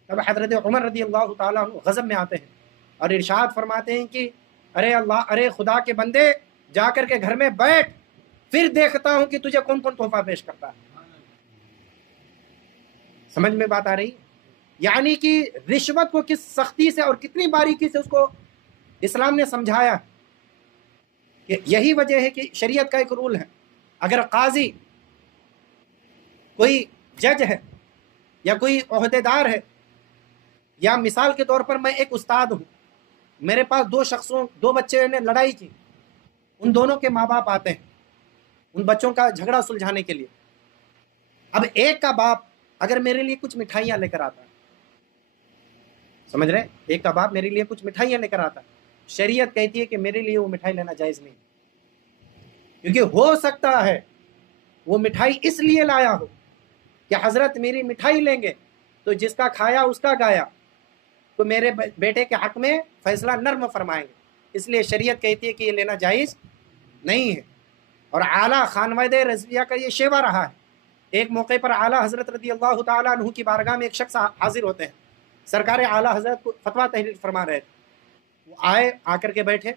تب حضرت عمر رضی اللہ تعالیٰ عنہ غضب میں آتے ہیں اور ارشاد فرماتے ہیں کہ ارے خدا کے بندے، جا کر کے گھر میں بیٹھ، پھر دیکھتا ہوں کہ تجھے کون کون تحفہ پیش کرتا ہے۔ سمجھ میں بات آ رہی؟ یعنی کہ رشوت کو کس سختی سے اور کتنی باریکی سے اس کو اسلام نے سمجھایا کہ یہی وجہ ہے کہ شریعت کا ایک رول ہے، اگر قاضی کوئی جج ہے یا کوئی عہدے دار ہے، یا مثال کے طور پر میں ایک استاد ہوں، میرے پاس دو بچے نے لڑائی کی، ان دونوں کے ماں باپ آتے ہیں ان بچوں کا جھگڑا سلجھانے کے لیے۔ اب ایک کا باپ اگر میرے لیے کچھ مٹھائیاں لے کر آتا ہے، سمجھ رہے، ایک کا باپ میرے لیے کچھ مٹھائیاں لے کر آتا ہے، شریعت کہتی ہے کہ میرے لیے وہ مٹھائی لینا جائز نہیں، کیونکہ ہو سکتا ہے وہ مٹھائی اس لیے لایا ہو کہ حضرت میری مٹھائی لیں گے تو جس کا کھایا اس کا گایا، تو میرے بیٹے کے حق میں فیصلہ نرم فرمائیں گے، اس لیے شریعت کہتی ہے کہ یہ لینا جائز نہیں ہے۔ اور اعلیٰ خانوادہ رضویہ کا یہ شیوا رہا ہے۔ ایک موقع پر اعلیٰ حضرت رضی اللہ تعالیٰ عنہ کی بارگاہ میں ایک شخص حاضر ہوتے ہیں، سرکار اعلیٰ حضرت کو فتویٰ تحریر فرما رہے تھے۔ وہ آئے، آ کر کے بیٹھنے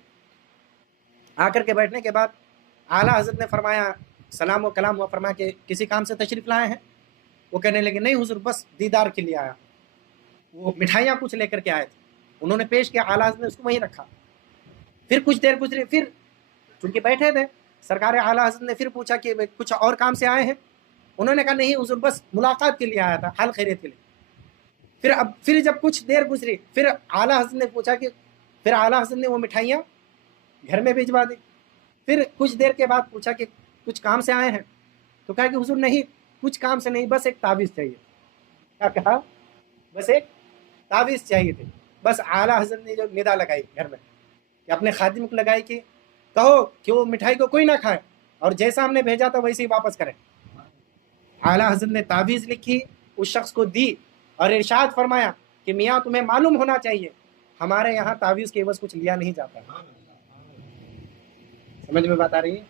کے بعد اعلیٰ حضرت نے فرمایا، سلام و کلام ہوا، فرمایا کہ کسی کام سے تشریف لائے ہیں؟ وہ کہنے لگے نہیں حضور، بس دیدار کے لیے آیا۔ وہ مٹھائیاں کچھ لے کر کے آئے تھے، انہوں نے پیش کیا، اعلیٰ حضرت نے اس کو وہیں رکھا۔ پھر کچھ دیر گزری، پھر چونکہ بیٹھے تھے، سرکار اعلیٰ حضرت نے پھر پوچھا کہ کچھ اور کام سے آئے ہیں؟ انہوں نے کہا نہیں حضور، بس ملاقات کے لیے آیا تھا، حال خیریت کے لیے۔ پھر جب کچھ دیر گزری، پھر اعلیٰ حضرت نے پوچھا کہ پھر اعلیٰ حضرت نے وہ مٹھائیاں گھر میں بھجوا دی۔ پھر کچھ دیر کے بعد پوچھا کہ کچھ کام سے آئے ہیں؟ تو کہا کہ حضور نہیں، کچھ کام سے نہیں، بس ایک تعویذ چاہیے۔ کیا کہا؟ بس ایک تعویذ چاہیے تھے۔ بس اعلیٰ حضرت نے جو ندا لگائی گھر میں، کہ اپنے خادم کو لگائی کہ کہو کہ وہ مٹھائی کو کوئی نہ کھائے، اور جیسا ہم نے بھیجا تھا ویسے ہی واپس کرے۔ اعلیٰ حضرت نے تعویذ لکھی، اس شخص کو دی، اور ارشاد فرمایا کہ میاں تمہیں معلوم ہونا چاہیے ہمارے یہاں تعویذ کے عوض کچھ لیا نہیں جاتا۔ سمجھ میں بات آ رہی ہے؟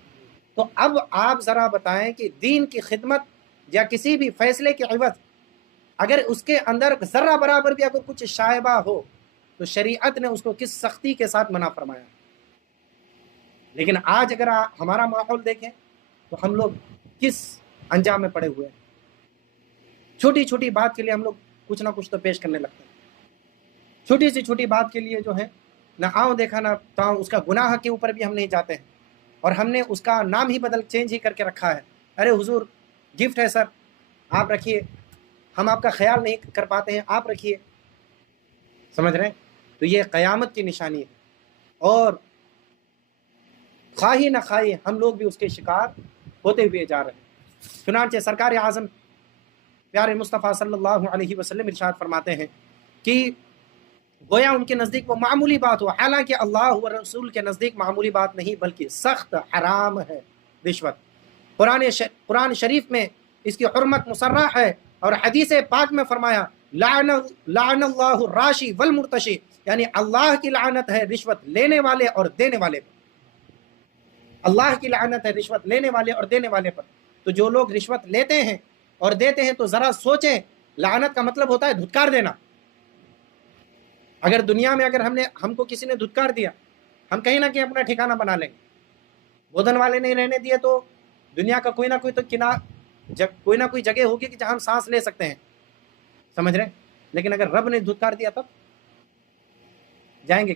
تو اب آپ ذرا بتائیں کہ دین کی خدمت یا کسی بھی فیصلے کے عوض اگر اس کے اندر ذرہ برابر بھی اگر کچھ شائبہ ہو تو شریعت نے اس کو کس سختی کے ساتھ منع فرمایا۔ لیکن آج اگر ہمارا ماحول دیکھیں تو ہم لوگ کس انجام میں پڑے ہوئے ہیں۔ چھوٹی چھوٹی بات کے لیے ہم لوگ کچھ نہ کچھ تو پیش کرنے لگتے ہیں، چھوٹی سی چھوٹی بات کے لیے جو ہے نہ آؤں دیکھا نہ تاؤں، اس کا گناہ کے اوپر بھی ہم نہیں جاتے ہیں، اور ہم نے اس کا نام ہی چینج ہی کر کے رکھا ہے۔ ارے حضور گفٹ ہے سر، آپ رکھیے، ہم آپ کا خیال نہیں کر پاتے ہیں، آپ رکھیے۔ سمجھ رہے ہیں؟ تو یہ قیامت کی نشانی ہے، اور خواہی نہ خواہی ہم لوگ بھی اس کے شکار ہوتے ہوئے جا رہے ہیں۔ چنانچہ سرکار اعظم پیارے مصطفیٰ صلی اللہ علیہ وسلم ارشاد فرماتے ہیں کہ گویا ان کے نزدیک وہ معمولی بات ہو، حالانکہ اللہ و رسول کے نزدیک معمولی بات نہیں بلکہ سخت حرام ہے رشوت۔ قرآن شریف میں اس کی حرمت مصرح ہے، اور حدیث پاک میں فرمایا لعن اللہ الراشی والمرتشی، یعنی اللہ کی لعنت ہے رشوت لینے والے اور دینے والے پر۔ اللہ کی لعنت ہے رشوت لینے والے اور دینے والے پر۔ تو جو لوگ رشوت لیتے ہیں اور دیتے ہیں تو ذرا سوچیں، لعنت کا مطلب ہوتا ہے دھتکار دینا۔ اگر دنیا میں اگر ہم کو کسی نے دھتکار دیا، ہم کہیں نہ کہیں اپنا ٹھکانہ بنا لیں گے۔ بودھن والے نہیں رہنے دیے تو دنیا کا کوئی نہ کوئی تو کوئی نہ کوئی جگہ ہوگی کہ جہاں ہم سانس لے سکتے ہیں، سمجھ رہے ہیں؟ لیکن اگر رب نے دھتکار دیا تب جائیں گے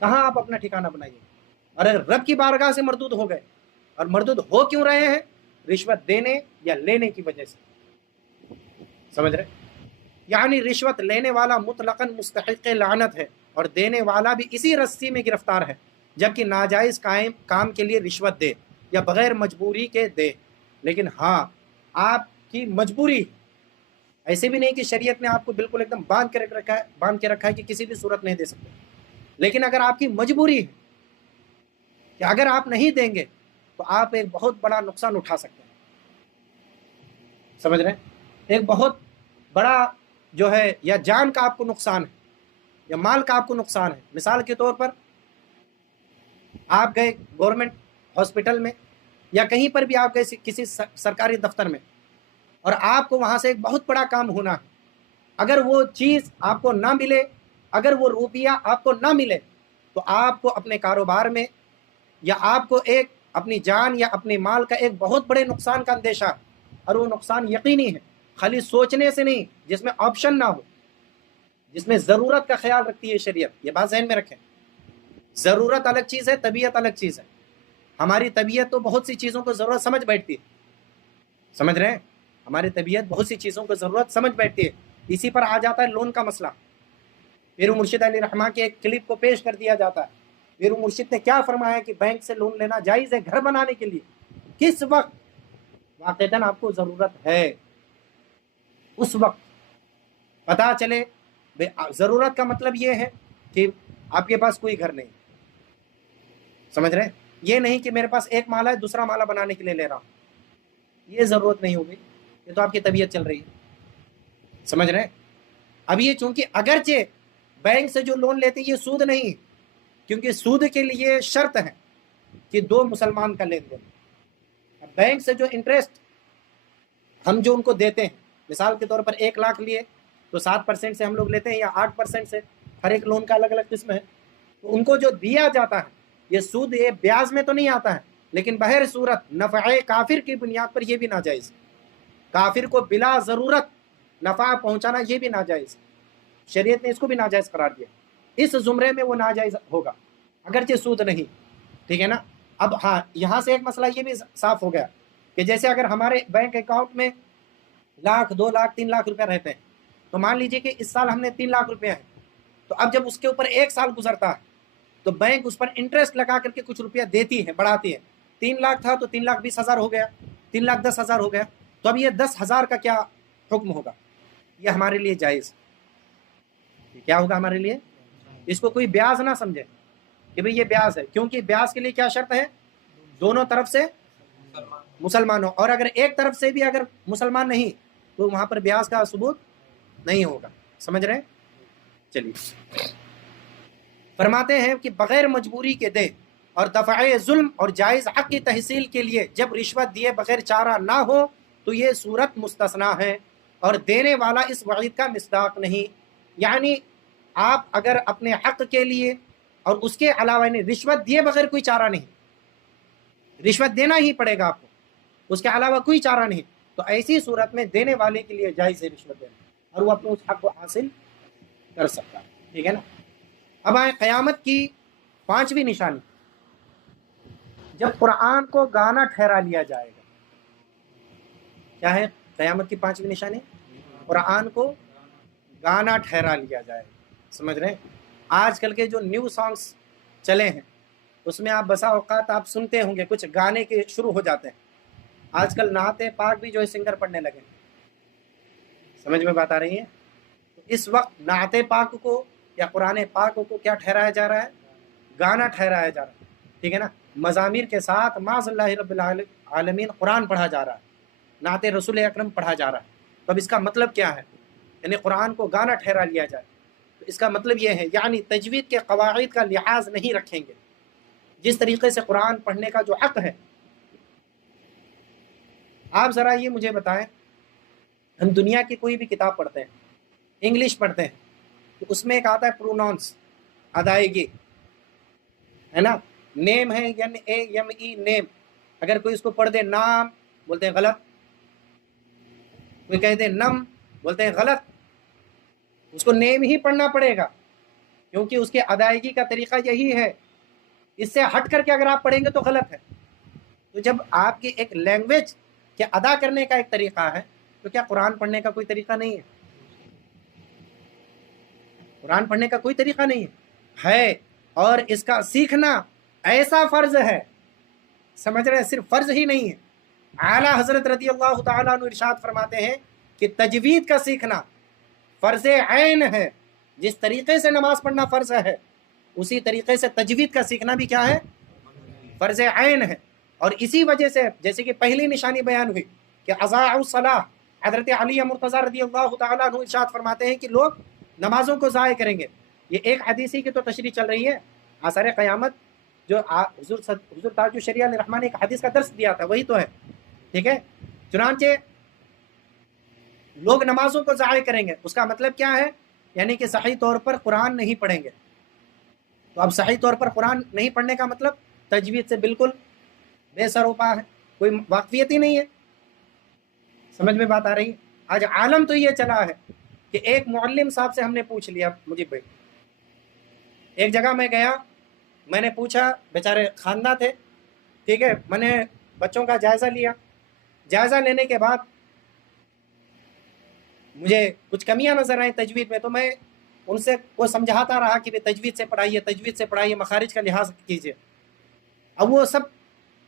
کہاں آپ اپنا ٹھکانہ بنائیے؟ اور اگر رب کی بارگاہ سے مردود ہو گئے، اور مردود ہو کیوں رہے ہیں؟ رشوت دینے یا لینے کی وجہ سے، سمجھ رہے؟ یعنی رشوت لینے والا مطلقاً مستحق لعنت ہے، اور دینے والا بھی اسی رسی میں گرفتار ہے، جبکہ ناجائز کام کے لیے رشوت دے یا بغیر مجبوری کے دے۔ لیکن ہاں آپ کی مجبوری، ایسے بھی نہیں کہ شریعت نے آپ کو بالکل ایک دم باندھ کے رکھا ہے کہ کسی بھی صورت نہیں دے سکتے، لیکن اگر آپ کی مجبوری ہے کہ اگر آپ نہیں دیں گے تو آپ ایک بہت بڑا نقصان اٹھا سکتے ہیں، سمجھ رہے ہیں؟ ایک بہت بڑا جو ہے یا جان کا آپ کو نقصان ہے یا مال کا آپ کو نقصان ہے۔ مثال کے طور پر آپ گئے گورنمنٹ ہاسپٹل میں یا کہیں پر بھی آپ گئے کسی سرکاری دفتر میں، اور آپ کو وہاں سے ایک بہت بڑا کام ہونا ہے، اگر وہ چیز آپ کو نہ ملے، اگر وہ روپیہ آپ کو نہ ملے، تو آپ کو اپنے کاروبار میں یا آپ کو ایک اپنی جان یا اپنے مال کا ایک بہت بڑے نقصان کا اندیشہ ہے، اور وہ نقصان یقینی ہے، خالی سوچنے سے نہیں، جس میں آپشن نہ ہو، جس میں ضرورت کا خیال رکھتی ہے شریعت۔ یہ بات ذہن میں رکھیں، ضرورت الگ چیز ہے، طبیعت الگ چیز ہے۔ ہماری طبیعت تو بہت سی چیزوں کو ضرورت سمجھ بیٹھتی ہے، سمجھ رہے ہیں؟ ہماری طبیعت بہت سی چیزوں کو ضرورت سمجھ بیٹھتی ہے۔ اسی پر آ جاتا ہے لون کا مسئلہ، پیر مرشد علی رحمہ کے ایک کلپ کو پیش کر دیا جاتا ہے۔ پیر مرشد نے کیا فرمایا کہ بینک سے لون لینا جائز ہے گھر بنانے کے لیے، کس وقت واقعتاً آپ کو ضرورت ہے، اس وقت پتا چلے۔ ضرورت کا مطلب یہ ہے کہ آپ کے پاس کوئی گھر نہیں، سمجھ رہے ہیں؟ یہ نہیں کہ میرے پاس ایک مالا ہے دوسرا مالا بنانے کے لیے لے رہا ہوں، یہ ضرورت نہیں ہوگی، یہ تو آپ کی طبیعت چل رہی ہے، سمجھ رہے ہیں؟ اب یہ چونکہ اگرچہ بینک سے جو لون لیتے یہ سود نہیں، کیونکہ سود کے لیے شرط ہے کہ دو مسلمان کا لین دین۔ بینک سے جو انٹرسٹ ہم جو ان کو دیتے ہیں، مثال کے طور پر 1,00,000 لیے تو 7% سے ہم لوگ لیتے ہیں یا 8% سے، ہر ایک لون کا الگ الگ قسم ہے، تو ان کو جو دیا جاتا ہے یہ سود، یہ بیاج میں تو نہیں آتا ہے، لیکن بہر صورت نفع کافر کی بنیاد پر یہ بھی ناجائز، کافر کو بلا ضرورت نفع پہنچانا یہ بھی ناجائز، شریعت نے اس کو بھی ناجائز قرار دیا، اس زمرے میں وہ ناجائز ہوگا اگرچہ سود نہیں، ٹھیک ہے نا؟ اب ہاں یہاں سے ایک مسئلہ یہ بھی صاف ہو گیا کہ جیسے اگر ہمارے بینک اکاؤنٹ میں 1,00,000 2,00,000 3,00,000 روپے رہتے ہیں، تو مان لیجئے کہ اس سال ہم نے 3,00,000 روپے ہیں، تو اب جب اس کے اوپر 1 سال گزرتا ہے تو بینک اس پر انٹرسٹ لگا کر کے کچھ روپیہ دیتی ہے، بڑھاتی ہے۔ 3,00,000 تھا تو 3,20,000 ہو گیا، 3,10,000 ہو گیا، تو اب یہ 10,000 کا کیا حکم ہوگا؟ یہ ہمارے لیے جائز، کیا ہوگا ہمارے لیے؟ اس کو کوئی بیاج نہ سمجھے کہ بھئی یہ بیاج ہے، کیونکہ بیاج کے لیے کیا شرط ہے؟ دونوں طرف سے مسلمان ہو، اور اگر ایک طرف سے بھی اگر مسلمان نہیں تو وہاں پر بیاج کا ثبوت نہیں ہوگا، سمجھ رہے ہیں؟ چلیے، فرماتے ہیں کہ بغیر مجبوری کے دے، اور دفع ظلم اور جائز حق کی تحصیل کے لیے جب رشوت دیے بغیر چارہ نہ ہو تو یہ صورت مستثنا ہے، اور دینے والا اس وعید کا مصداق نہیں۔ یعنی آپ اگر اپنے حق کے لیے اور اس کے علاوہ یعنی رشوت دیے بغیر کوئی چارہ نہیں، رشوت دینا ہی پڑے گا آپ کو، اس کے علاوہ کوئی چارہ نہیں، تو ایسی صورت میں دینے والے کے لیے جائز ہے رشوت دینا، اور وہ اپنے اس حق کو حاصل کر سکتا ہے، ٹھیک ہے نا؟ اب آئے قیامت کی 5ویں نشانی، جب قرآن کو گانا ٹھہرا لیا جائے گا۔ کیا ہے قیامت کی 5ویں نشانی؟ قرآن کو گانا ٹھہرا لیا جائے گا، سمجھ رہے ہیں؟ آج کل کے جو نیو سانگس چلے ہیں اس میں آپ بسا اوقات آپ سنتے ہوں گے کچھ گانے کے شروع ہو جاتے ہیں، آج کل نعت پاک بھی جو ہے سنگر پڑھنے لگے، سمجھ میں بات آ رہی ہے؟ تو اس وقت نعت پاک کو یا قرآن پاک کو کیا ٹھہرایا جا رہا ہے؟ گانا ٹھہرایا جا رہا ہے، ٹھیک ہے نا؟ مزامیر کے ساتھ معاذ اللہ رب العالمین قرآن پڑھا جا رہا ہے، نعت رسول اکرم پڑھا جا رہا ہے، تو اب اس کا مطلب کیا ہے؟ یعنی قرآن کو گانا ٹھہرا لیا جائے، تو اس کا مطلب یہ ہے یعنی تجوید کے قواعد کا لحاظ نہیں رکھیں گے، جس طریقے سے قرآن پڑھنے کا جو حق ہے۔ آپ ذرا یہ مجھے بتائیں، ہم دنیا کی کوئی بھی کتاب پڑھتے ہیں، انگلش پڑھتے ہیں، تو اس میں ایک آتا ہے پروناؤنس، ادائیگی، ہے نا؟ نیم ہے NAME نیم، اگر کوئی اس کو پڑھ دے نام بولتے ہیں غلط، کوئی کہہ دے نم بولتے ہیں غلط، اس کو نیم ہی پڑھنا پڑے گا کیونکہ اس کی ادائیگی کا طریقہ یہی ہے، اس سے ہٹ کر کے اگر آپ پڑھیں گے تو غلط ہے۔ تو جب آپ کی ایک لینگویج کے ادا کرنے کا ایک طریقہ ہے تو کیا قرآن پڑھنے کا کوئی طریقہ نہیں ہے؟ قرآن پڑھنے کا کوئی طریقہ نہیں ہے، اور اس کا سیکھنا ایسا فرض ہے، سمجھ رہے ہیں، صرف فرض ہی نہیں ہے۔ اعلیٰ حضرت رضی اللہ تعالیٰ عنہ ارشاد فرماتے ہیں کہ تجوید کا سیکھنا فرض عین ہے، جس طریقے سے نماز پڑھنا فرض ہے اسی طریقے سے تجوید کا سیکھنا بھی کیا ہے؟ فرض عین ہے۔ اور اسی وجہ سے جیسے کہ پہلی نشانی بیان ہوئی کہ اضاعوا الصلاۃ، حضرت علی مرتضیٰ رضی اللہ تعالیٰ عنہ ارشاد فرماتے ہیں کہ لوگ نمازوں کو ضائع کریں گے۔ یہ ایک حدیثی کی تو تشریح چل رہی ہے، آثار قیامت جو حضور تاج الشریعہ علیہ الرحمٰن نے ایک حدیث کا درس دیا تھا وہی تو ہے، ٹھیک ہے۔ چنانچہ لوگ نمازوں کو ضائع کریں گے، اس کا مطلب کیا ہے؟ یعنی کہ صحیح طور پر قرآن نہیں پڑھیں گے۔ تو اب صحیح طور پر قرآن نہیں پڑھنے کا مطلب تجوید سے بالکل بے سروپا ہے، کوئی واقفیت ہی نہیں ہے۔ سمجھ میں بات آ رہی ہے؟ آج عالم تو یہ چلا ہے کہ ایک معلم صاحب سے ہم نے پوچھ لیا، مجھے ایک جگہ میں گیا، میں نے پوچھا، بیچارے خاندان تھے، ٹھیک ہے، میں نے بچوں کا جائزہ لیا، جائزہ لینے کے بعد مجھے کچھ کمیاں نظر آئیں تجوید میں، تو میں ان سے وہ سمجھاتا رہا کہ تجوید سے پڑھائیے، تجوید سے پڑھائیے، مخارج کا لحاظ کیجیے۔ اب وہ سب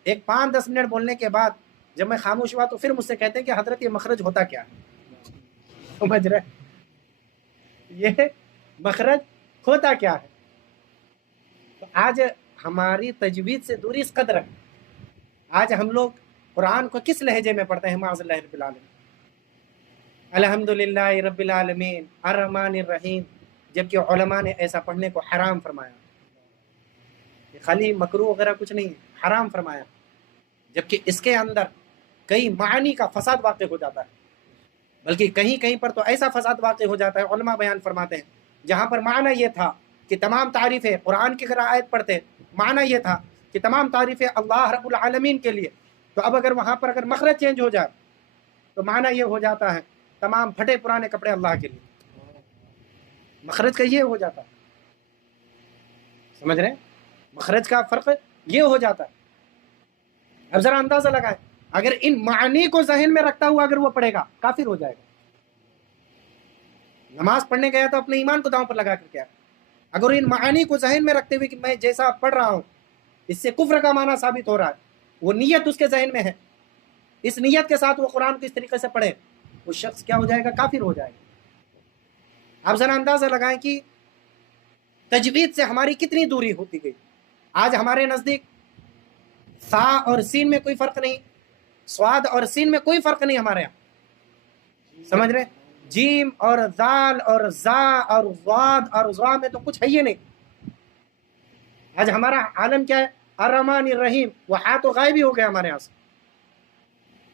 ایک 5-10 منٹ بولنے کے بعد جب میں خاموش ہوا تو پھر مجھ سے کہتے ہیں کہ حضرت یہ مخرج ہوتا کیا ہے؟ سمجھ رہے؟ یہ مخرج ہوتا کیا ہے؟ تو آج ہماری تجوید سے دوری اس قدر ہے، آج ہم لوگ قرآن کو کس لہجے میں پڑھتے ہیں؟ معاذ اللہ رب العالمین، الحمدللہ رب العالمین الرحمن الرحیم، جبکہ علماء نے ایسا پڑھنے کو حرام فرمایا، خالی مکروہ وغیرہ کچھ نہیں ہے، حرام فرمایا، جبکہ اس کے اندر کئی معانی کا فساد واقع ہو جاتا ہے، بلکہ کہیں کہیں پر تو ایسا فساد واقع ہو جاتا ہے، علماء بیان فرماتے ہیں جہاں پر معنی یہ تھا کہ تمام تعریفیں قرآن کی اگر آیت پڑھتے معنی یہ تھا کہ تمام تعریفیں اللہ رب العالمین کے لیے، تو اب اگر وہاں پر اگر مخرج چینج ہو جائے تو معنی یہ ہو جاتا ہے تمام پھٹے پرانے کپڑے اللہ کے لیے، مخرج کا یہ ہو جاتا ہے، سمجھ رہے ہیں؟ مخرج کا فرق یہ ہو جاتا ہے۔ اب ذرا اندازہ لگائیں، اگر ان معانی کو ذہن میں رکھتا ہوا اگر وہ پڑھے گا کافر ہو جائے گا۔ نماز پڑھنے گیا تو اپنے ایمان کو داؤں پر لگا کر کے آیا، اگر ان معانی کو ذہن میں رکھتے ہوئے کہ میں جیسا پڑھ رہا ہوں اس سے کفر کا معنی ثابت ہو رہا ہے، وہ نیت اس کے ذہن میں ہے، اس نیت کے ساتھ وہ قرآن کو اس طریقے سے پڑھے، وہ شخص کیا ہو جائے گا؟ کافر ہو جائے گا۔ آپ ذرا اندازہ لگائیں کہ تجوید سے ہماری کتنی دوری ہوتی گئی۔ آج ہمارے نزدیک سا اور سین میں کوئی فرق نہیں، سواد اور سین میں کوئی فرق نہیں ہمارے یہاں، سمجھ رہے؟ جیم اور ذال اور زا اور ضاد اور ضا میں تو کچھ ہے ہی نہیں۔ آج ہمارا عالم کیا ہے؟ الرحمن الرحیم، وہ ہاتھ و غائب ہی ہو گیا ہمارے یہاں سے،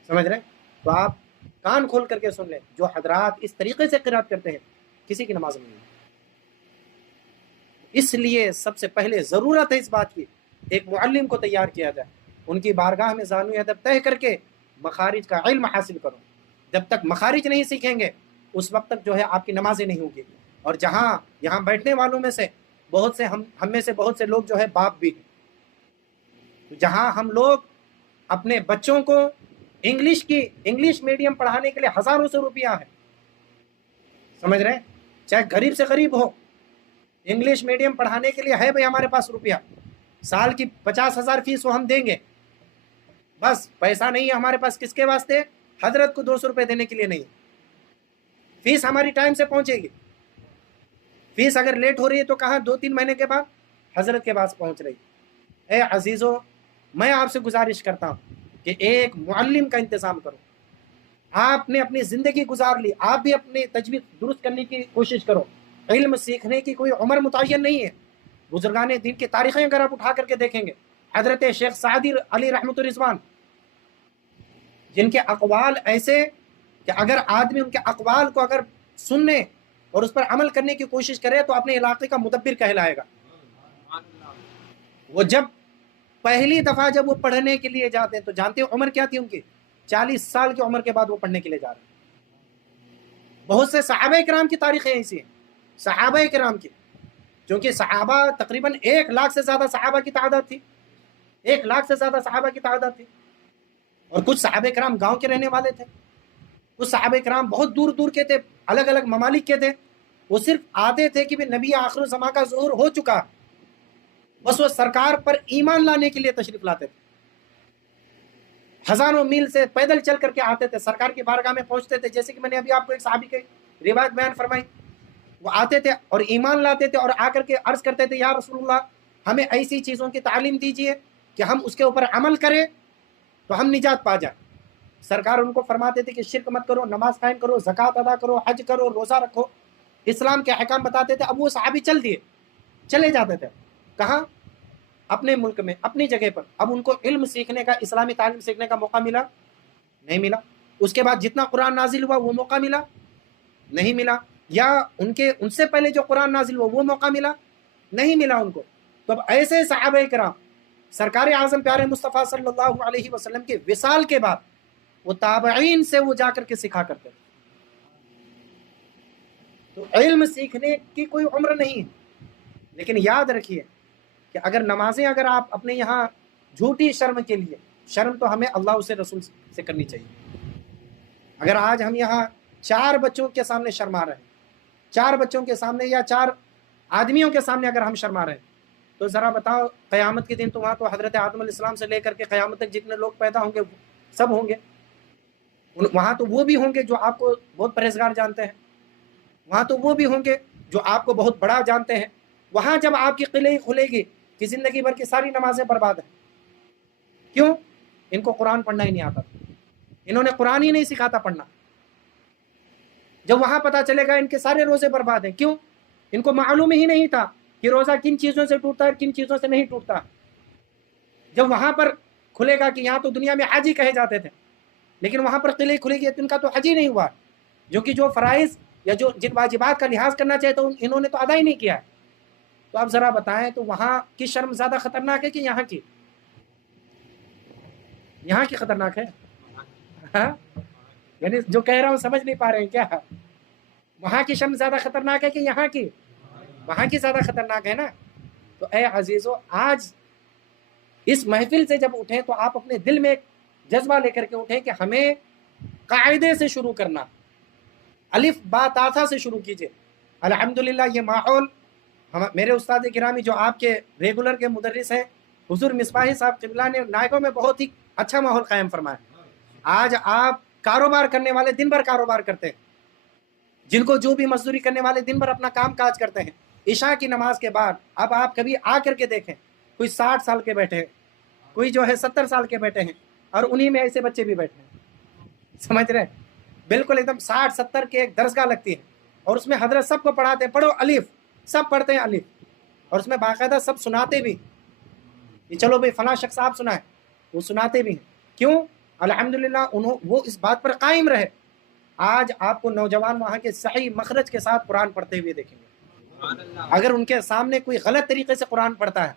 سمجھ رہے؟ تو آپ کان کھول کر کے سن لیں، جو حضرات اس طریقے سے قرات کرتے ہیں کسی کی نماز میں نہیں۔ اس لیے سب سے پہلے ضرورت ہے اس بات کی ایک معلم کو تیار کیا جائے، ان کی بارگاہ میں زانو ادب طے کر کے مخارج کا علم حاصل کرو۔ جب تک مخارج نہیں سیکھیں گے اس وقت تک جو ہے آپ کی نمازیں نہیں ہوگی۔ اور جہاں یہاں بیٹھنے والوں میں سے بہت سے ہم میں سے بہت سے لوگ جو ہے باپ بھی ہیں، جہاں ہم لوگ اپنے بچوں کو انگلش میڈیم پڑھانے کے لیے ہزاروں سے روپیہ ہے، سمجھ رہے ہیں؟ چاہے غریب سے غریب ہو، انگلش میڈیم پڑھانے کے لیے ہے بھائی ہمارے پاس روپیہ، سال کی 50,000 فیس وہ ہم دیں گے، بس پیسہ نہیں ہے ہمارے پاس، کس کے واسطے؟ حضرت کو 200 روپے دینے کے لیے نہیں، فیس ہماری ٹائم سے پہنچے گی، فیس اگر لیٹ ہو رہی ہے تو کہاں 2-3 مہینے کے بعد حضرت کے پاس پہنچ رہی۔ اے عزیزو، میں آپ سے گزارش کرتا ہوں کہ ایک معلم کا انتظام کرو۔ آپ نے اپنی زندگی گزار لی، آپ بھی اپنی تجوید درست کرنے کی کوشش کرو۔ علم سیکھنے کی کوئی عمر متعین نہیں ہے، بزرگان دین کی تاریخیں اگر آپ اٹھا کر کے دیکھیں گے، حضرت شیخ سعدی علی رحمۃ الرضوان، جن کے اقوال ایسے کہ اگر آدمی ان کے اقوال کو اگر سننے اور اس پر عمل کرنے کی کوشش کرے تو اپنے علاقے کا مدبر کہلائے گا۔ وہ جب پہلی دفعہ جب وہ پڑھنے کے لیے جاتے ہیں تو جانتے ہیں عمر کیا تھی ان کی؟ 40 سال کی عمر کے بعد وہ پڑھنے کے لیے جا رہے ہیں۔ بہت سے صحابہ کرام کی تاریخیں ایسی ہیں، صحابہ کرام کی، کیونکہ صحابہ تقریباً 1 لاکھ سے زیادہ صحابہ کی تعداد تھی، 1 لاکھ سے زیادہ صحابہ کی تعداد تھی، اور کچھ صحابہ کرام گاؤں کے رہنے والے تھے، کچھ صحابہ کرام بہت دور دور کے تھے، الگ الگ ممالک کے تھے، وہ صرف آتے تھے کہ نبی آخر الزمان کا ظہور ہو چکا، بس وہ سرکار پر ایمان لانے کے لیے تشریف لاتے تھے، ہزاروں میل سے پیدل چل کر کے آتے تھے، سرکار کی بارگاہ میں پہنچتے تھے، جیسے کہ میں نے ابھی آپ کو ایک صحابی کی روایت بیان فرمائی، وہ آتے تھے اور ایمان لاتے تھے اور آ کر کے عرض کرتے تھے یا رسول اللہ ہمیں ایسی چیزوں کی تعلیم دیجیے کہ ہم اس کے اوپر عمل کریں تو ہم نجات پا جائیں۔ سرکار ان کو فرماتے تھے کہ شرک مت کرو، نماز قائم کرو، زکوٰۃ ادا کرو، حج کرو، روزہ رکھو، اسلام کے احکام بتاتے تھے۔ اب وہ صحابی چلے جاتے تھے، کہاں؟ اپنے ملک میں، اپنی جگہ پر۔ اب ان کو علم سیکھنے کا، اسلامی تعلیم سیکھنے کا موقع ملا؟ نہیں ملا۔ اس کے بعد جتنا قرآن نازل ہوا وہ موقع ملا؟ نہیں ملا۔ یا ان سے پہلے جو قرآن نازل ہوا وہ موقع ملا؟ نہیں ملا ان کو۔ تو اب ایسے صحابہ کرام سرکار اعظم پیارے مصطفیٰ صلی اللہ علیہ وسلم کے وصال کے بعد وہ تابعین سے وہ جا کر کے سکھا کرتے تھے۔ تو علم سیکھنے کی کوئی عمر نہیں ہے، لیکن یاد رکھیے کہ اگر نمازیں اگر آپ اپنے یہاں جھوٹی شرم کے لیے، شرم تو ہمیں اللہ سے رسول سے کرنی چاہیے۔ اگر آج ہم یہاں 4 بچوں کے سامنے شرما رہے ہیں، 4 بچوں کے سامنے یا 4 آدمیوں کے سامنے اگر ہم شرما رہے ہیں، تو ذرا بتاؤ قیامت کے دن تو وہاں تو حضرت آدم علیہ السلام سے لے کر کے قیامت تک جتنے لوگ پیدا ہوں گے سب ہوں گے، وہاں تو وہ بھی ہوں گے جو آپ کو بہت پرہیزگار جانتے ہیں، وہاں تو وہ بھی ہوں گے جو آپ کو بہت بڑا جانتے ہیں۔ وہاں جب آپ کی قلعیں کھلے گی کہ زندگی بھر کی ساری نمازیں برباد ہیں، کیوں؟ ان کو قرآن پڑھنا ہی نہیں آتا تھا، انہوں نے قرآن ہی نہیں سکھاتا پڑھنا۔ جب وہاں پتہ چلے گا ان کے سارے روزے برباد ہیں، کیوں؟ ان کو معلوم ہی نہیں تھا کہ روزہ کن چیزوں سے ٹوٹتا ہے اور کن چیزوں سے نہیں ٹوٹتا۔ جب وہاں پر کھلے گا کہ یہاں تو دنیا میں حاجی کہے جاتے تھے، لیکن وہاں پر قلعے کھلے گی تو ان کا تو حج ہی نہیں ہوا، جو فرائض یا جن واجبات کا لحاظ کرنا چاہے تو انہوں نے تو ادا ہی نہیں کیا۔ تو آپ ذرا بتائیں تو وہاں کی شرم زیادہ خطرناک ہے کہ یہاں کی؟ یہاں کی خطرناک ہے؟ ہاں؟ یعنی جو کہہ رہا ہوں سمجھ نہیں پا رہے ہیں کیا؟ وہاں کی شرم زیادہ خطرناک ہے کہ یہاں کی؟ وہاں کی زیادہ خطرناک ہے نا۔ تو اے عزیزو، آج اس محفل سے جب اٹھیں تو آپ اپنے دل میں ایک جذبہ لے کر کے اٹھیں کہ ہمیں قاعدے سے شروع کرنا، الف با تا تھا سے شروع کیجئے۔ الحمدللہ یہ ماحول میرے استاد گرامی جو آپ کے ریگولر کے مدرس ہیں حضور مصباحی صاحب قبلہ نے نائکوں میں بہت ہی اچھا ماحول قائم فرمایا۔ آج آپ کاروبار کرنے والے دن بھر کاروبار کرتے ہیں، جن کو جو بھی مزدوری کرنے والے دن بھر اپنا کام کاج کرتے ہیں، عشاء کی نماز کے بعد اب آپ کبھی آ کر کے دیکھیں، کوئی 60 سال کے بیٹھے ہیں، کوئی جو ہے 70 سال کے بیٹھے ہیں، اور انہی میں ایسے بچے بھی بیٹھے ہیں، سمجھ رہے ہیں؟ بالکل ایک دم 60-70 کے ایک درسگاہ لگتی ہے، اور اس میں حضرت سب کو پڑھاتے ہیں، پڑھو الف، سب پڑھتے ہیں الف، اور اس میں باقاعدہ سب سناتے بھی کہ چلو بھائی فلاں شخص آپ سنائیں، وہ سناتے بھی ہیں۔ کیوں؟ الحمدللہ وہ اس بات پر قائم رہے۔ آج آپ کو نوجوان وہاں کے صحیح مخرج کے ساتھ قرآن پڑھتے ہوئے دیکھیں گے۔ اگر ان کے سامنے کوئی غلط طریقے سے قرآن پڑھتا ہے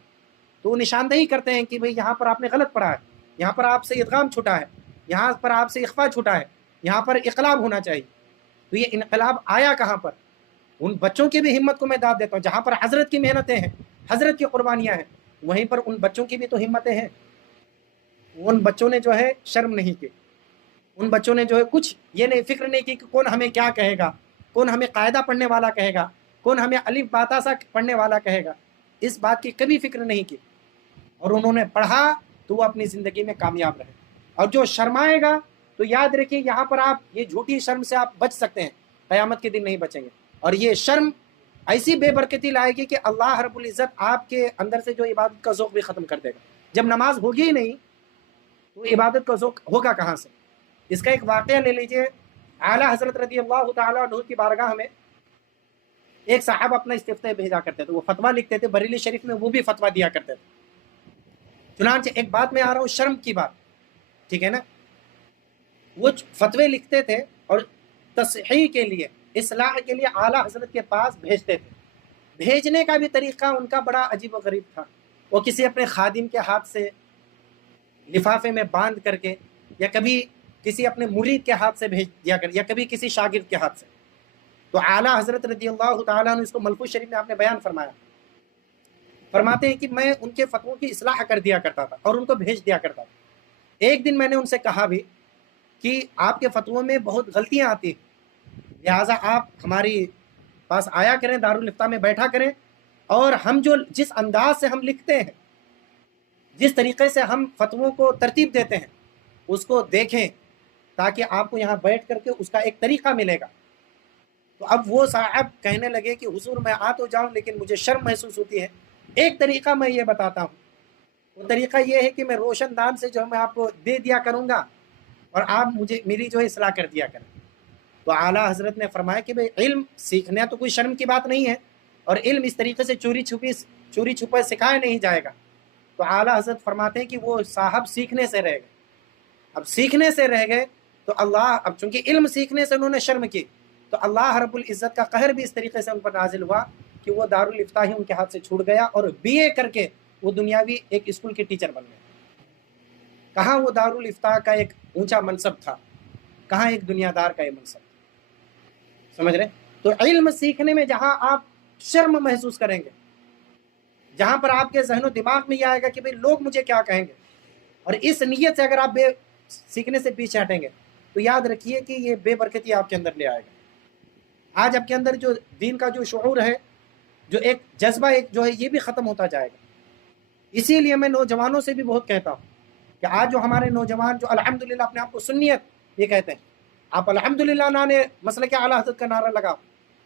تو وہ نشاندہی کرتے ہیں کہ بھئی یہاں پر آپ نے غلط پڑھا ہے، یہاں پر آپ سے ادغام چھوٹا ہے، یہاں پر آپ سے اخفا چھوٹا ہے، یہاں پر اقلاب ہونا چاہیے۔ تو یہ انقلاب آیا کہاں پر؟ ان بچوں کی بھی ہمت کو میں داد دیتا ہوں، جہاں پر حضرت کی محنتیں ہیں، حضرت کی قربانیاں ہیں، وہیں پر ان بچوں کی بھی تو ہمتیں ہیں۔ ان بچوں نے جو ہے شرم نہیں کی، ان بچوں نے جو ہے کچھ یہ نہیں فکر نہیں کی کہ کون ہمیں کیا کہے گا، کون ہمیں قاعدہ پڑھنے والا کہے گا، کون ہمیں الف با تا سا پڑھنے والا کہے گا، اس بات کی کبھی فکر نہیں کی، اور انہوں نے پڑھا تو وہ اپنی زندگی میں کامیاب رہے۔ اور جو شرمائے گا تو یاد رکھیے یہاں پر آپ یہ جھوٹی شرم سے آپ بچ سکتے ہیں، قیامت کے دن نہیں بچیں گے۔ اور یہ شرم ایسی بے برکتی لائے گی کہ اللہ رب العزت آپ کے اندر سے جو عبادت کا ذوق بھی ختم کر دے گا۔ جب نماز ہوگی ہی نہیں تو عبادت کا ذوق ہوگا کہاں سے؟ اس کا ایک واقعہ لے لیجئے، اعلیٰ حضرت رضی اللہ تعالیٰ عنہ کی بارگاہ میں ایک صاحب اپنا استفتاء بھیجا کرتے تھے، وہ فتویٰ لکھتے تھے، بریلی شریف میں وہ بھی فتویٰ دیا کرتے تھے۔ چنانچہ ایک بات میں آ رہا ہوں، شرم کی بات، ٹھیک ہے نا؟ وہ فتوے لکھتے تھے اور تصحیح کے لیے، اصلاح کے لیے اعلیٰ حضرت کے پاس بھیجتے تھے۔ بھیجنے کا بھی طریقہ ان کا بڑا عجیب و غریب تھا۔ وہ کسی اپنے خادم کے ہاتھ سے لفافے میں باندھ کر کے، یا کبھی کسی اپنے مرید کے ہاتھ سے بھیج دیا کر، یا کبھی کسی شاگرد کے ہاتھ سے. تو اعلیٰ حضرت رضی اللہ تعالیٰ عنہ، اس کو ملفوظ شریف میں آپ نے بیان فرمایا، فرماتے ہیں کہ میں ان کے فتووں کی اصلاح کر دیا کرتا تھا اور ان کو بھیج دیا کرتا تھا. ایک دن میں نے ان سے کہا بھی کہ آپ کے فتووں میں بہت غلطیاں آتی ہیں، لہٰذا آپ ہماری پاس آیا کریں، دارالافتاء میں بیٹھا کریں، اور ہم جس انداز سے ہم لکھتے ہیں، جس طریقے سے ہم فتووں کو ترتیب دیتے ہیں، اس کو دیکھیں، تاکہ آپ کو یہاں بیٹھ کر کے اس کا ایک طریقہ ملے گا. تو اب وہ صاحب کہنے لگے کہ حضور میں آ تو جاؤں لیکن مجھے شرم محسوس ہوتی ہے. ایک طریقہ میں یہ بتاتا ہوں، وہ طریقہ یہ ہے کہ میں روشن دان سے جو میں آپ کو دے دیا کروں گا، اور آپ مجھے میری جو ہے اصلاح کر دیا کریں. تو اعلیٰ حضرت نے فرمایا کہ بھئی علم سیکھنا تو کوئی شرم کی بات نہیں ہے، اور علم اس طریقے سے چوری چھپے سکھایا نہیں جائے گا. تو اعلیٰ حضرت فرماتے ہیں کہ وہ صاحب سیکھنے سے رہ گئے. اب سیکھنے سے رہ گئے تو اللہ، اب چونکہ علم سیکھنے سے انہوں نے شرم کی، تو اللہ رب العزت کا قہر بھی اس طریقے سے ان پر نازل ہوا کہ وہ دارالافتاء ہی ان کے ہاتھ سے چھوٹ گیا، اور بی اے کر کے وہ دنیاوی ایک اسکول کے ٹیچر بن گئے. کہاں وہ دارالافتاء کا ایک اونچا منصب تھا، کہاں ایک دنیا دار کا یہ منصب تھا. سمجھ رہے؟ تو علم سیکھنے میں جہاں آپ شرم محسوس کریں گے، جہاں پر آپ کے ذہن و دماغ میں یہ آئے گا کہ بھئی لوگ مجھے کیا کہیں گے، اور اس نیت سے اگر آپ سیکھنے سے پیچھے ہٹیں گے، تو یاد رکھیے کہ یہ بے برکتی آپ کے اندر لے آئے گا. آج آپ کے اندر جو دین کا جو شعور ہے، جو ایک جذبہ ایک جو ہے، یہ بھی ختم ہوتا جائے گا. اسی لیے میں نوجوانوں سے بھی بہت کہتا ہوں کہ آج جو ہمارے نوجوان جو الحمدللہ اپنے آپ کو سنیت یہ کہتے ہیں، آپ الحمدللہ نانے مسلک اعلیٰ حضرت کا نعرہ لگاؤ،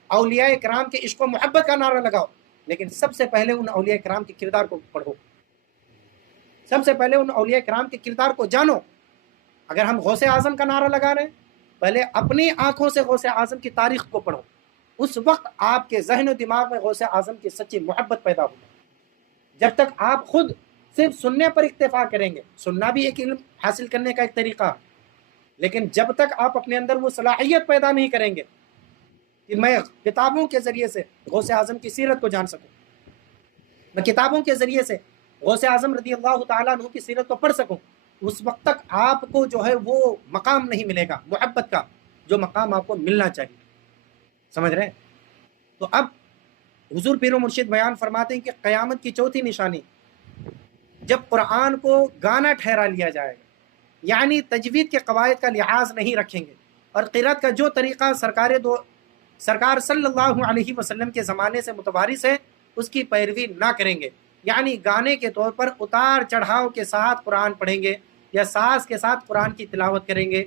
اولیاء کرام کے عشق و محبت کا نعرہ لگاؤ، لیکن سب سے پہلے ان اولیاء کرام کے کردار کو پڑھو، سب سے پہلے ان اولیاء کرام کے کردار کو جانو. اگر ہم غوث اعظم کا نعرہ لگا رہے ہیں، پہلے اپنی آنکھوں سے غوث اعظم کی تاریخ کو پڑھو. اس وقت آپ کے ذہن و دماغ میں غوث اعظم کی سچی محبت پیدا ہوگی. جب تک آپ خود صرف سننے پر اکتفا کریں گے، سننا بھی ایک علم حاصل کرنے کا ایک طریقہ ہے، لیکن جب تک آپ اپنے اندر وہ صلاحیت پیدا نہیں کریں گے کہ میں کتابوں کے ذریعے سے غوث اعظم کی سیرت کو جان سکوں، میں کتابوں کے ذریعے سے غوث اعظم رضی اللہ تعالیٰ عنہ کی سیرت کو پڑھ سکوں، اس وقت تک آپ کو جو ہے وہ مقام نہیں ملے گا محبت کا، جو مقام آپ کو ملنا چاہیے. سمجھ رہے ہیں؟ تو اب حضور پیر و مرشد بیان فرماتے ہیں کہ قیامت کی چوتھی نشانی، جب قرآن کو گانا ٹھہرا لیا جائے گا، یعنی تجوید کے قواعد کا لحاظ نہیں رکھیں گے، اور قرأت کا جو طریقہ سرکار صلی اللہ علیہ وسلم کے زمانے سے متوارث ہے اس کی پیروی نہ کریں گے، یعنی گانے کے طور پر اتار چڑھاؤ کے ساتھ قرآن پڑھیں گے یا ساز کے ساتھ قرآن کی تلاوت کریں گے،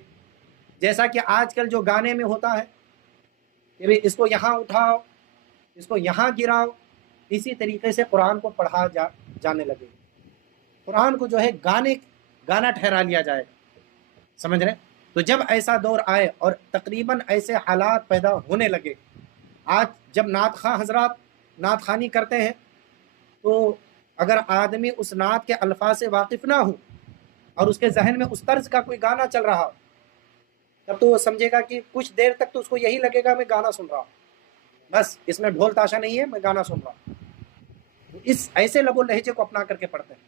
جیسا کہ آج کل جو گانے میں ہوتا ہے کہ اس کو یہاں اٹھاؤ، اس کو یہاں گراؤ، اسی طریقے سے قرآن کو پڑھا جانے لگے. قرآن کو جو ہے گانا ٹھہرا لیا جائے گا. سمجھ رہے؟ تو جب ایسا دور آئے اور تقریباً ایسے حالات پیدا ہونے لگے، آج جب نعت خواں حضرات نعت خوانی کرتے ہیں تو اگر آدمی اس نعت کے الفاظ سے واقف نہ ہو اور اس کے ذہن میں اس طرز کا کوئی گانا چل رہا ہو، تب تو وہ سمجھے گا کہ کچھ دیر تک تو اس کو یہی لگے گا میں گانا سن رہا ہوں، بس اس میں ڈھول تاشا نہیں ہے، میں گانا سن رہا ہوں. اس ایسے لب و لہجے کو اپنا کر کے پڑھتے ہیں.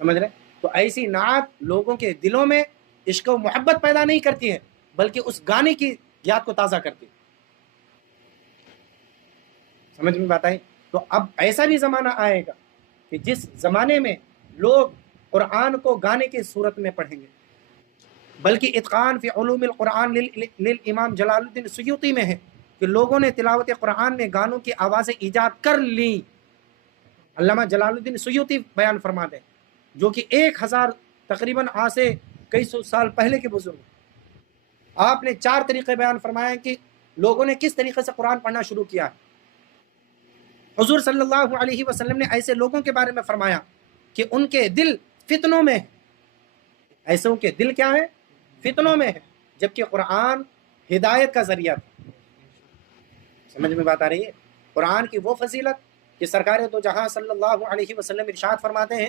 سمجھ رہے؟ تو ایسی نعت لوگوں کے دلوں میں عشق و محبت پیدا نہیں کرتی ہے، بلکہ اس گانے کی یاد کو تازہ کرتی ہے. سمجھ میں بات آئی؟ تو اب ایسا بھی زمانہ آئے گا کہ جس زمانے میں لوگ قرآن کو گانے کی صورت میں پڑھیں گے، بلکہ اتقان فی علوم القرآن للامام جلال الدین سیوطی میں ہے کہ لوگوں نے تلاوت قرآن میں گانوں کی آوازیں ایجاد کر لیں. علامہ جلال الدین سیوطی بیان فرماتے ہیں، جو کہ 1000 تقریباً آج سے کئی سو سال پہلے کے بزرگ. آپ نے 4 طریقے بیان فرمائے کہ لوگوں نے کس طریقے سے قرآن پڑھنا شروع کیا ہے. حضور صلی اللہ علیہ وسلم نے ایسے لوگوں کے بارے میں فرمایا کہ ان کے دل فتنوں میں ہے. ایسوں کے دل کیا ہے؟ فتنوں میں ہے، جبکہ قرآن ہدایت کا ذریعہ تھا. سمجھ میں بات آ رہی ہے؟ قرآن کی وہ فضیلت کہ سرکار دو جہاں صلی اللہ علیہ وسلم ارشاد فرماتے ہیں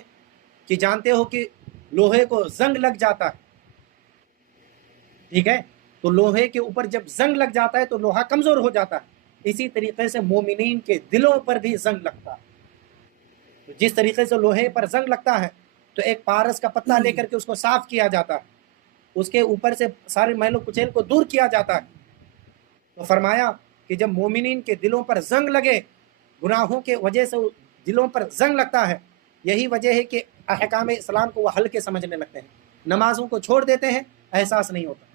کہ جانتے ہو کہ لوہے کو زنگ لگ جاتا ہے، ٹھیک ہے، تو لوہے کے اوپر جب زنگ لگ جاتا ہے تو لوہا کمزور ہو جاتا ہے، اسی طریقے سے مومنین کے دلوں پر بھی زنگ لگتا ہے. تو جس طریقے سے لوہے پر زنگ لگتا ہے تو ایک پارس کا پتلا لے کر کے اس کو صاف کیا جاتا ہے، اس کے اوپر سے سارے میل و کچیل کو دور کیا جاتا ہے۔ تو فرمایا کہ جب مومنین کے دلوں پر زنگ لگے، گناہوں کے وجہ سے دلوں پر زنگ لگتا ہے، یہی وجہ ہے کہ احکام اسلام کو وہ ہلکے سمجھنے لگتے ہیں، نمازوں کو چھوڑ دیتے ہیں، احساس نہیں ہوتا۔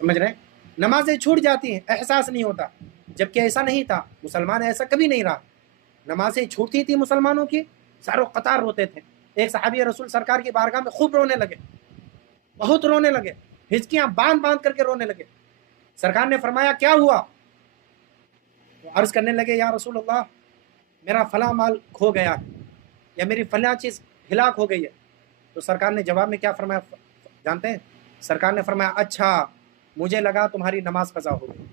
سمجھ رہے ہیں؟ نمازیں چھوٹ جاتی ہیں، احساس نہیں ہوتا، جبکہ ایسا نہیں تھا، مسلمان ایسا کبھی نہیں رہا۔ نمازیں چھوٹتی تھی مسلمانوں کی، ساروں قطار روتے تھے۔ ایک صحابی رسول سرکار کی بارگاہ میں خوب رونے لگے، بہت رونے لگے، ہچکیاں باندھ باندھ کر کے رونے لگے۔ سرکار نے فرمایا کیا ہوا؟ وہ عرض کرنے لگے یا رسول اللہ، میرا فلاں مال کھو گیا ہے یا میری فلاں چیز ہلاک ہو گئی ہے۔ تو سرکار نے جواب میں کیا فرمایا جانتے ہیں؟ سرکار نے فرمایا اچھا، مجھے لگا تمہاری نماز قضا ہو گئی۔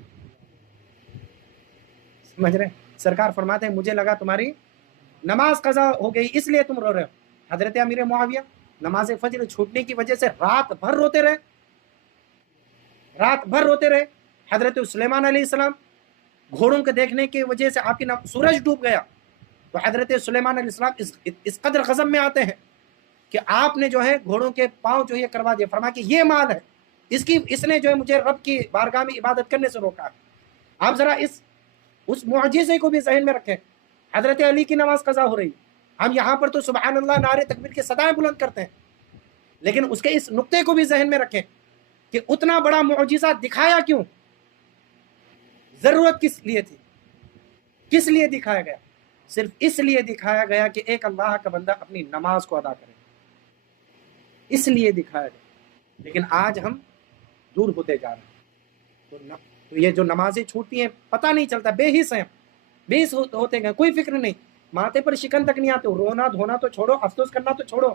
سمجھ رہے ہیں؟ سرکار فرماتے ہیں مجھے لگا تمہاری نماز قضا ہو گئی اس لیے تم رو رہے ہو۔ حضرت امیر معاویہ نماز فجر چھوٹنے کی وجہ سے رات بھر روتے رہے، رات بھر روتے رہے۔ حضرت سلیمان علیہ السلام گھوڑوں کے دیکھنے کی وجہ سے آپ کی سورج ڈوب گیا، تو حضرت سلیمان علیہ السلام اس قدر غضب میں آتے ہیں کہ آپ نے جو ہے گھوڑوں کے پاؤں جو یہ کروا دیا، فرما کہ یہ مال ہے، اس نے جو ہے مجھے رب کی بارگاہ میں عبادت کرنے سے روکا ہے۔ آپ ذرا اس معجزے کو بھی ذہن میں رکھیں۔ حضرت علی کی نماز قضا ہو رہی، ہم یہاں پر تو سبحان اللہ نعرے تکبیر کی صدائیں بلند کرتے ہیں، لیکن اس کے اس نقطے کو بھی ذہن میں رکھیں کہ اتنا بڑا معجزہ دکھایا کیوں؟ ضرورت کس لیے تھی؟ کس لیے دکھایا گیا؟ صرف اس لیے دکھایا گیا کہ ایک اللہ کا بندہ اپنی نماز کو ادا کرے، اس لیے دکھایا گیا۔ لیکن آج ہم دور ہوتے جا رہے ہیں، تو یہ جو نمازیں چھوٹتی ہیں پتہ نہیں چلتا، بے حس ہیں، بے حس ہوتے گئے، کوئی فکر نہیں، ماتھے پر شکن تک نہیں آتے، رونا دھونا تو چھوڑو، افسوس کرنا تو چھوڑو،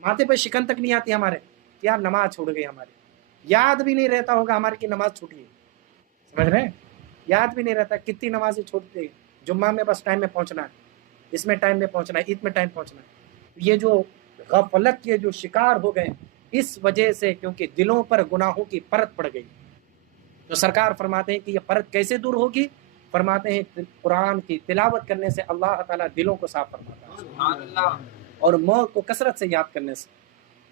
ماتھے پر شکن تک نہیں آتی ہمارے، کیا نماز چھوڑ گئی ہماری، یاد بھی نہیں رہتا ہوگا ہماری کی نماز چھوٹی ہے۔ سمجھ رہے ہیں؟ یاد بھی نہیں رہتا کتنی نمازیں چھوٹتی ہیں۔ جمعہ میں بس ٹائم میں پہنچنا ہے، اس میں ٹائم میں پہنچنا ہے، عید میں ٹائم پہنچنا ہے۔ یہ جو غفلت کے جو شکار ہو گئے اس وجہ سے، کیونکہ دلوں پر گناہوں کی پرت پڑ گئی۔ تو سرکار فرماتے ہیں کہ یہ پرت کیسے دور ہوگی؟ فرماتے ہیں قرآن کی تلاوت کرنے سے اللہ تعالیٰ دلوں کو صاف فرماتا ہے، اور موت کو کثرت سے یاد کرنے سے۔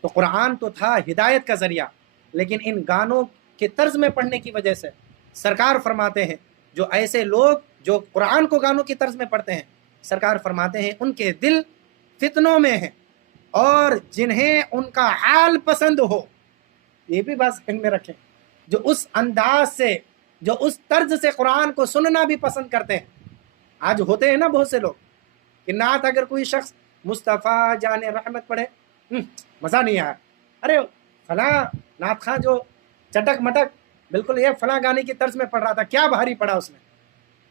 تو قرآن تو تھا ہدایت کا ذریعہ، لیکن ان گانوں کے طرز میں پڑھنے کی وجہ سے سرکار فرماتے ہیں جو ایسے لوگ جو قرآن کو گانوں کی طرز میں پڑھتے ہیں، سرکار فرماتے ہیں ان کے دل فتنوں میں ہیں، اور جنہیں ان کا حال پسند ہو، یہ بھی بات ذہن میں رکھیں، جو اس انداز سے، جو اس طرز سے قرآن کو سننا بھی پسند کرتے ہیں۔ آج ہوتے ہیں نا بہت سے لوگ کہ نعت اگر کوئی شخص مصطفیٰ جان رحمت پڑھے، مزہ نہیں آیا، ارے فلاں نعت خواں جو چٹک مٹک بالکل یہ فلاں گانے کی طرز میں پڑھ رہا تھا، کیا بھاری پڑھا اس نے،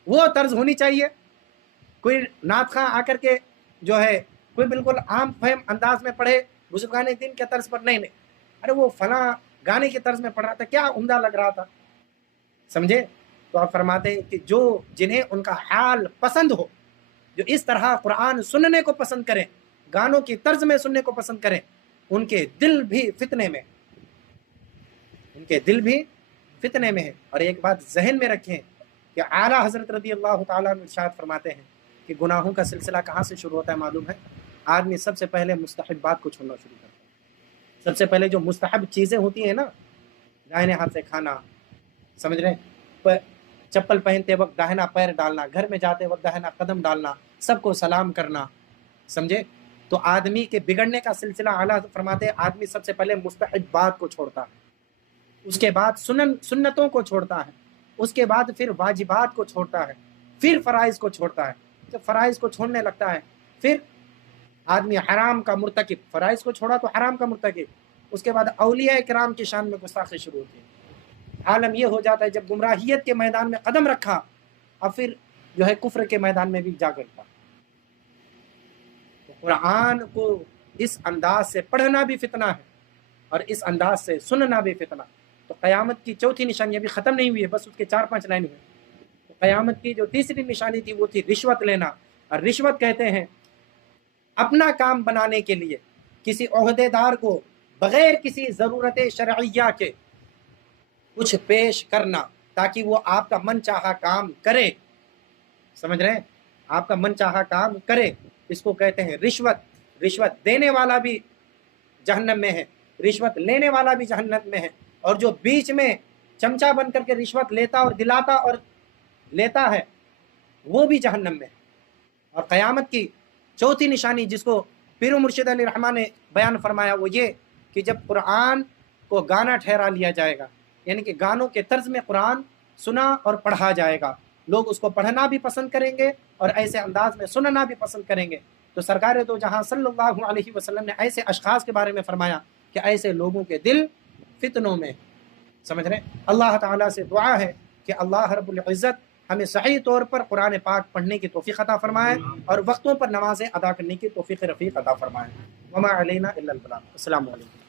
وہ طرز ہونی چاہیے۔ کوئی نعت خواں آ کر کے جو ہے کوئی بالکل عام فہم انداز میں پڑھے بزرگان دین کے طرز پر، نہیں، ارے وہ فلاں گانے کی طرز میں پڑھ رہا تھا، کیا عمدہ لگ رہا تھا۔ سمجھے؟ تو آپ فرماتے ہیں کہ جنہیں ان کا حال پسند ہو، جو اس طرح قرآن سننے کو پسند کریں، گانوں کی طرز میں سننے کو پسند کریں، ان کے دل بھی فتنے میں، ان کے دل بھی فتنے میں ہے۔ اور ایک بات ذہن میں رکھیں کہ اعلیٰ حضرت رضی اللہ تعالیٰ عنہ ارشاد فرماتے ہیں کہ گناہوں کا سلسلہ کہاں سے شروع ہوتا ہے معلوم ہے؟ آدمی سب سے پہلے مستحبات کو چھوڑنا شروع کرتا ہے۔ سب سے پہلے جو مستحب چیزیں ہوتی ہیں نا، دائیں ہاتھ سے کھانا، سمجھ رہے ہیں، چپل پہنتے وقت داہنا پیر ڈالنا، گھر میں جاتے وقت داہنا قدم ڈالنا، سب کو سلام کرنا، سمجھے؟ تو آدمی کے بگڑنے کا سلسلہ اعلیٰ فرماتے ہیں آدمی سب سے پہلے مستحبات کو چھوڑتا ہے، اس کے بعد سنتوں کو چھوڑتا ہے، اس کے بعد پھر واجبات کو چھوڑتا ہے، پھر فرائض کو چھوڑتا ہے۔ جب فرائض کو چھوڑنے لگتا ہے پھر آدمی حرام کا مرتکب، فرائض کو چھوڑا تو حرام کا مرتکب، اس کے بعد اولیاء کرام کی شان میں گستاخی شروع ہوتی ہے۔ عالم یہ ہو جاتا ہے جب گمراہیت کے میدان میں قدم رکھا، اب پھر جو ہے کفر کے میدان میں بھی جا کرتا۔ تو قرآن کو اس انداز سے پڑھنا بھی فتنہ ہے، اور اس انداز سے سننا بھی فتنہ۔ تو قیامت کی چوتھی نشانی ابھی ختم نہیں ہوئی ہے، بس اس کے 4-5 لائن ہیں۔ تو قیامت کی جو تیسری نشانی تھی وہ تھی رشوت لینا، اور رشوت کہتے ہیں اپنا کام بنانے کے لیے کسی عہدے دار کو بغیر کسی ضرورت شرعیہ کے کچھ پیش کرنا تاکہ وہ آپ کا من چاہا کام کرے۔ سمجھ رہے ہیں؟ آپ کا من چاہا کام کرے، اس کو کہتے ہیں رشوت۔ رشوت دینے والا بھی جہنم میں ہے، رشوت لینے والا بھی جہنم میں ہے، اور جو بیچ میں چمچہ بن کر کے رشوت لیتا اور دلاتا اور لیتا ہے وہ بھی جہنم میں ہے۔ اور قیامت کی چوتھی نشانی جس کو پیر و مرشد علیہ الرحمٰن نے بیان فرمایا وہ یہ کہ جب قرآن کو گانا ٹھہرا لیا جائے گا، یعنی کہ گانوں کے طرز میں قرآن سنا اور پڑھا جائے گا، لوگ اس کو پڑھنا بھی پسند کریں گے اور ایسے انداز میں سننا بھی پسند کریں گے۔ تو سرکار دو جہاں صلی اللہ علیہ وسلم نے ایسے اشخاص کے بارے میں فرمایا کہ ایسے لوگوں کے دل فتنوں میں، سمجھ رہے ہیں۔ اللہ تعالیٰ سے دعا ہے کہ اللہ رب العزت ہمیں صحیح طور پر قرآن پاک پڑھنے کی توفیق عطا فرمائے اور وقتوں پر نمازیں ادا کرنے کی توفیق رفیق عطا فرمائے۔ وما علینا الا البلاغ۔ السلام علیکم۔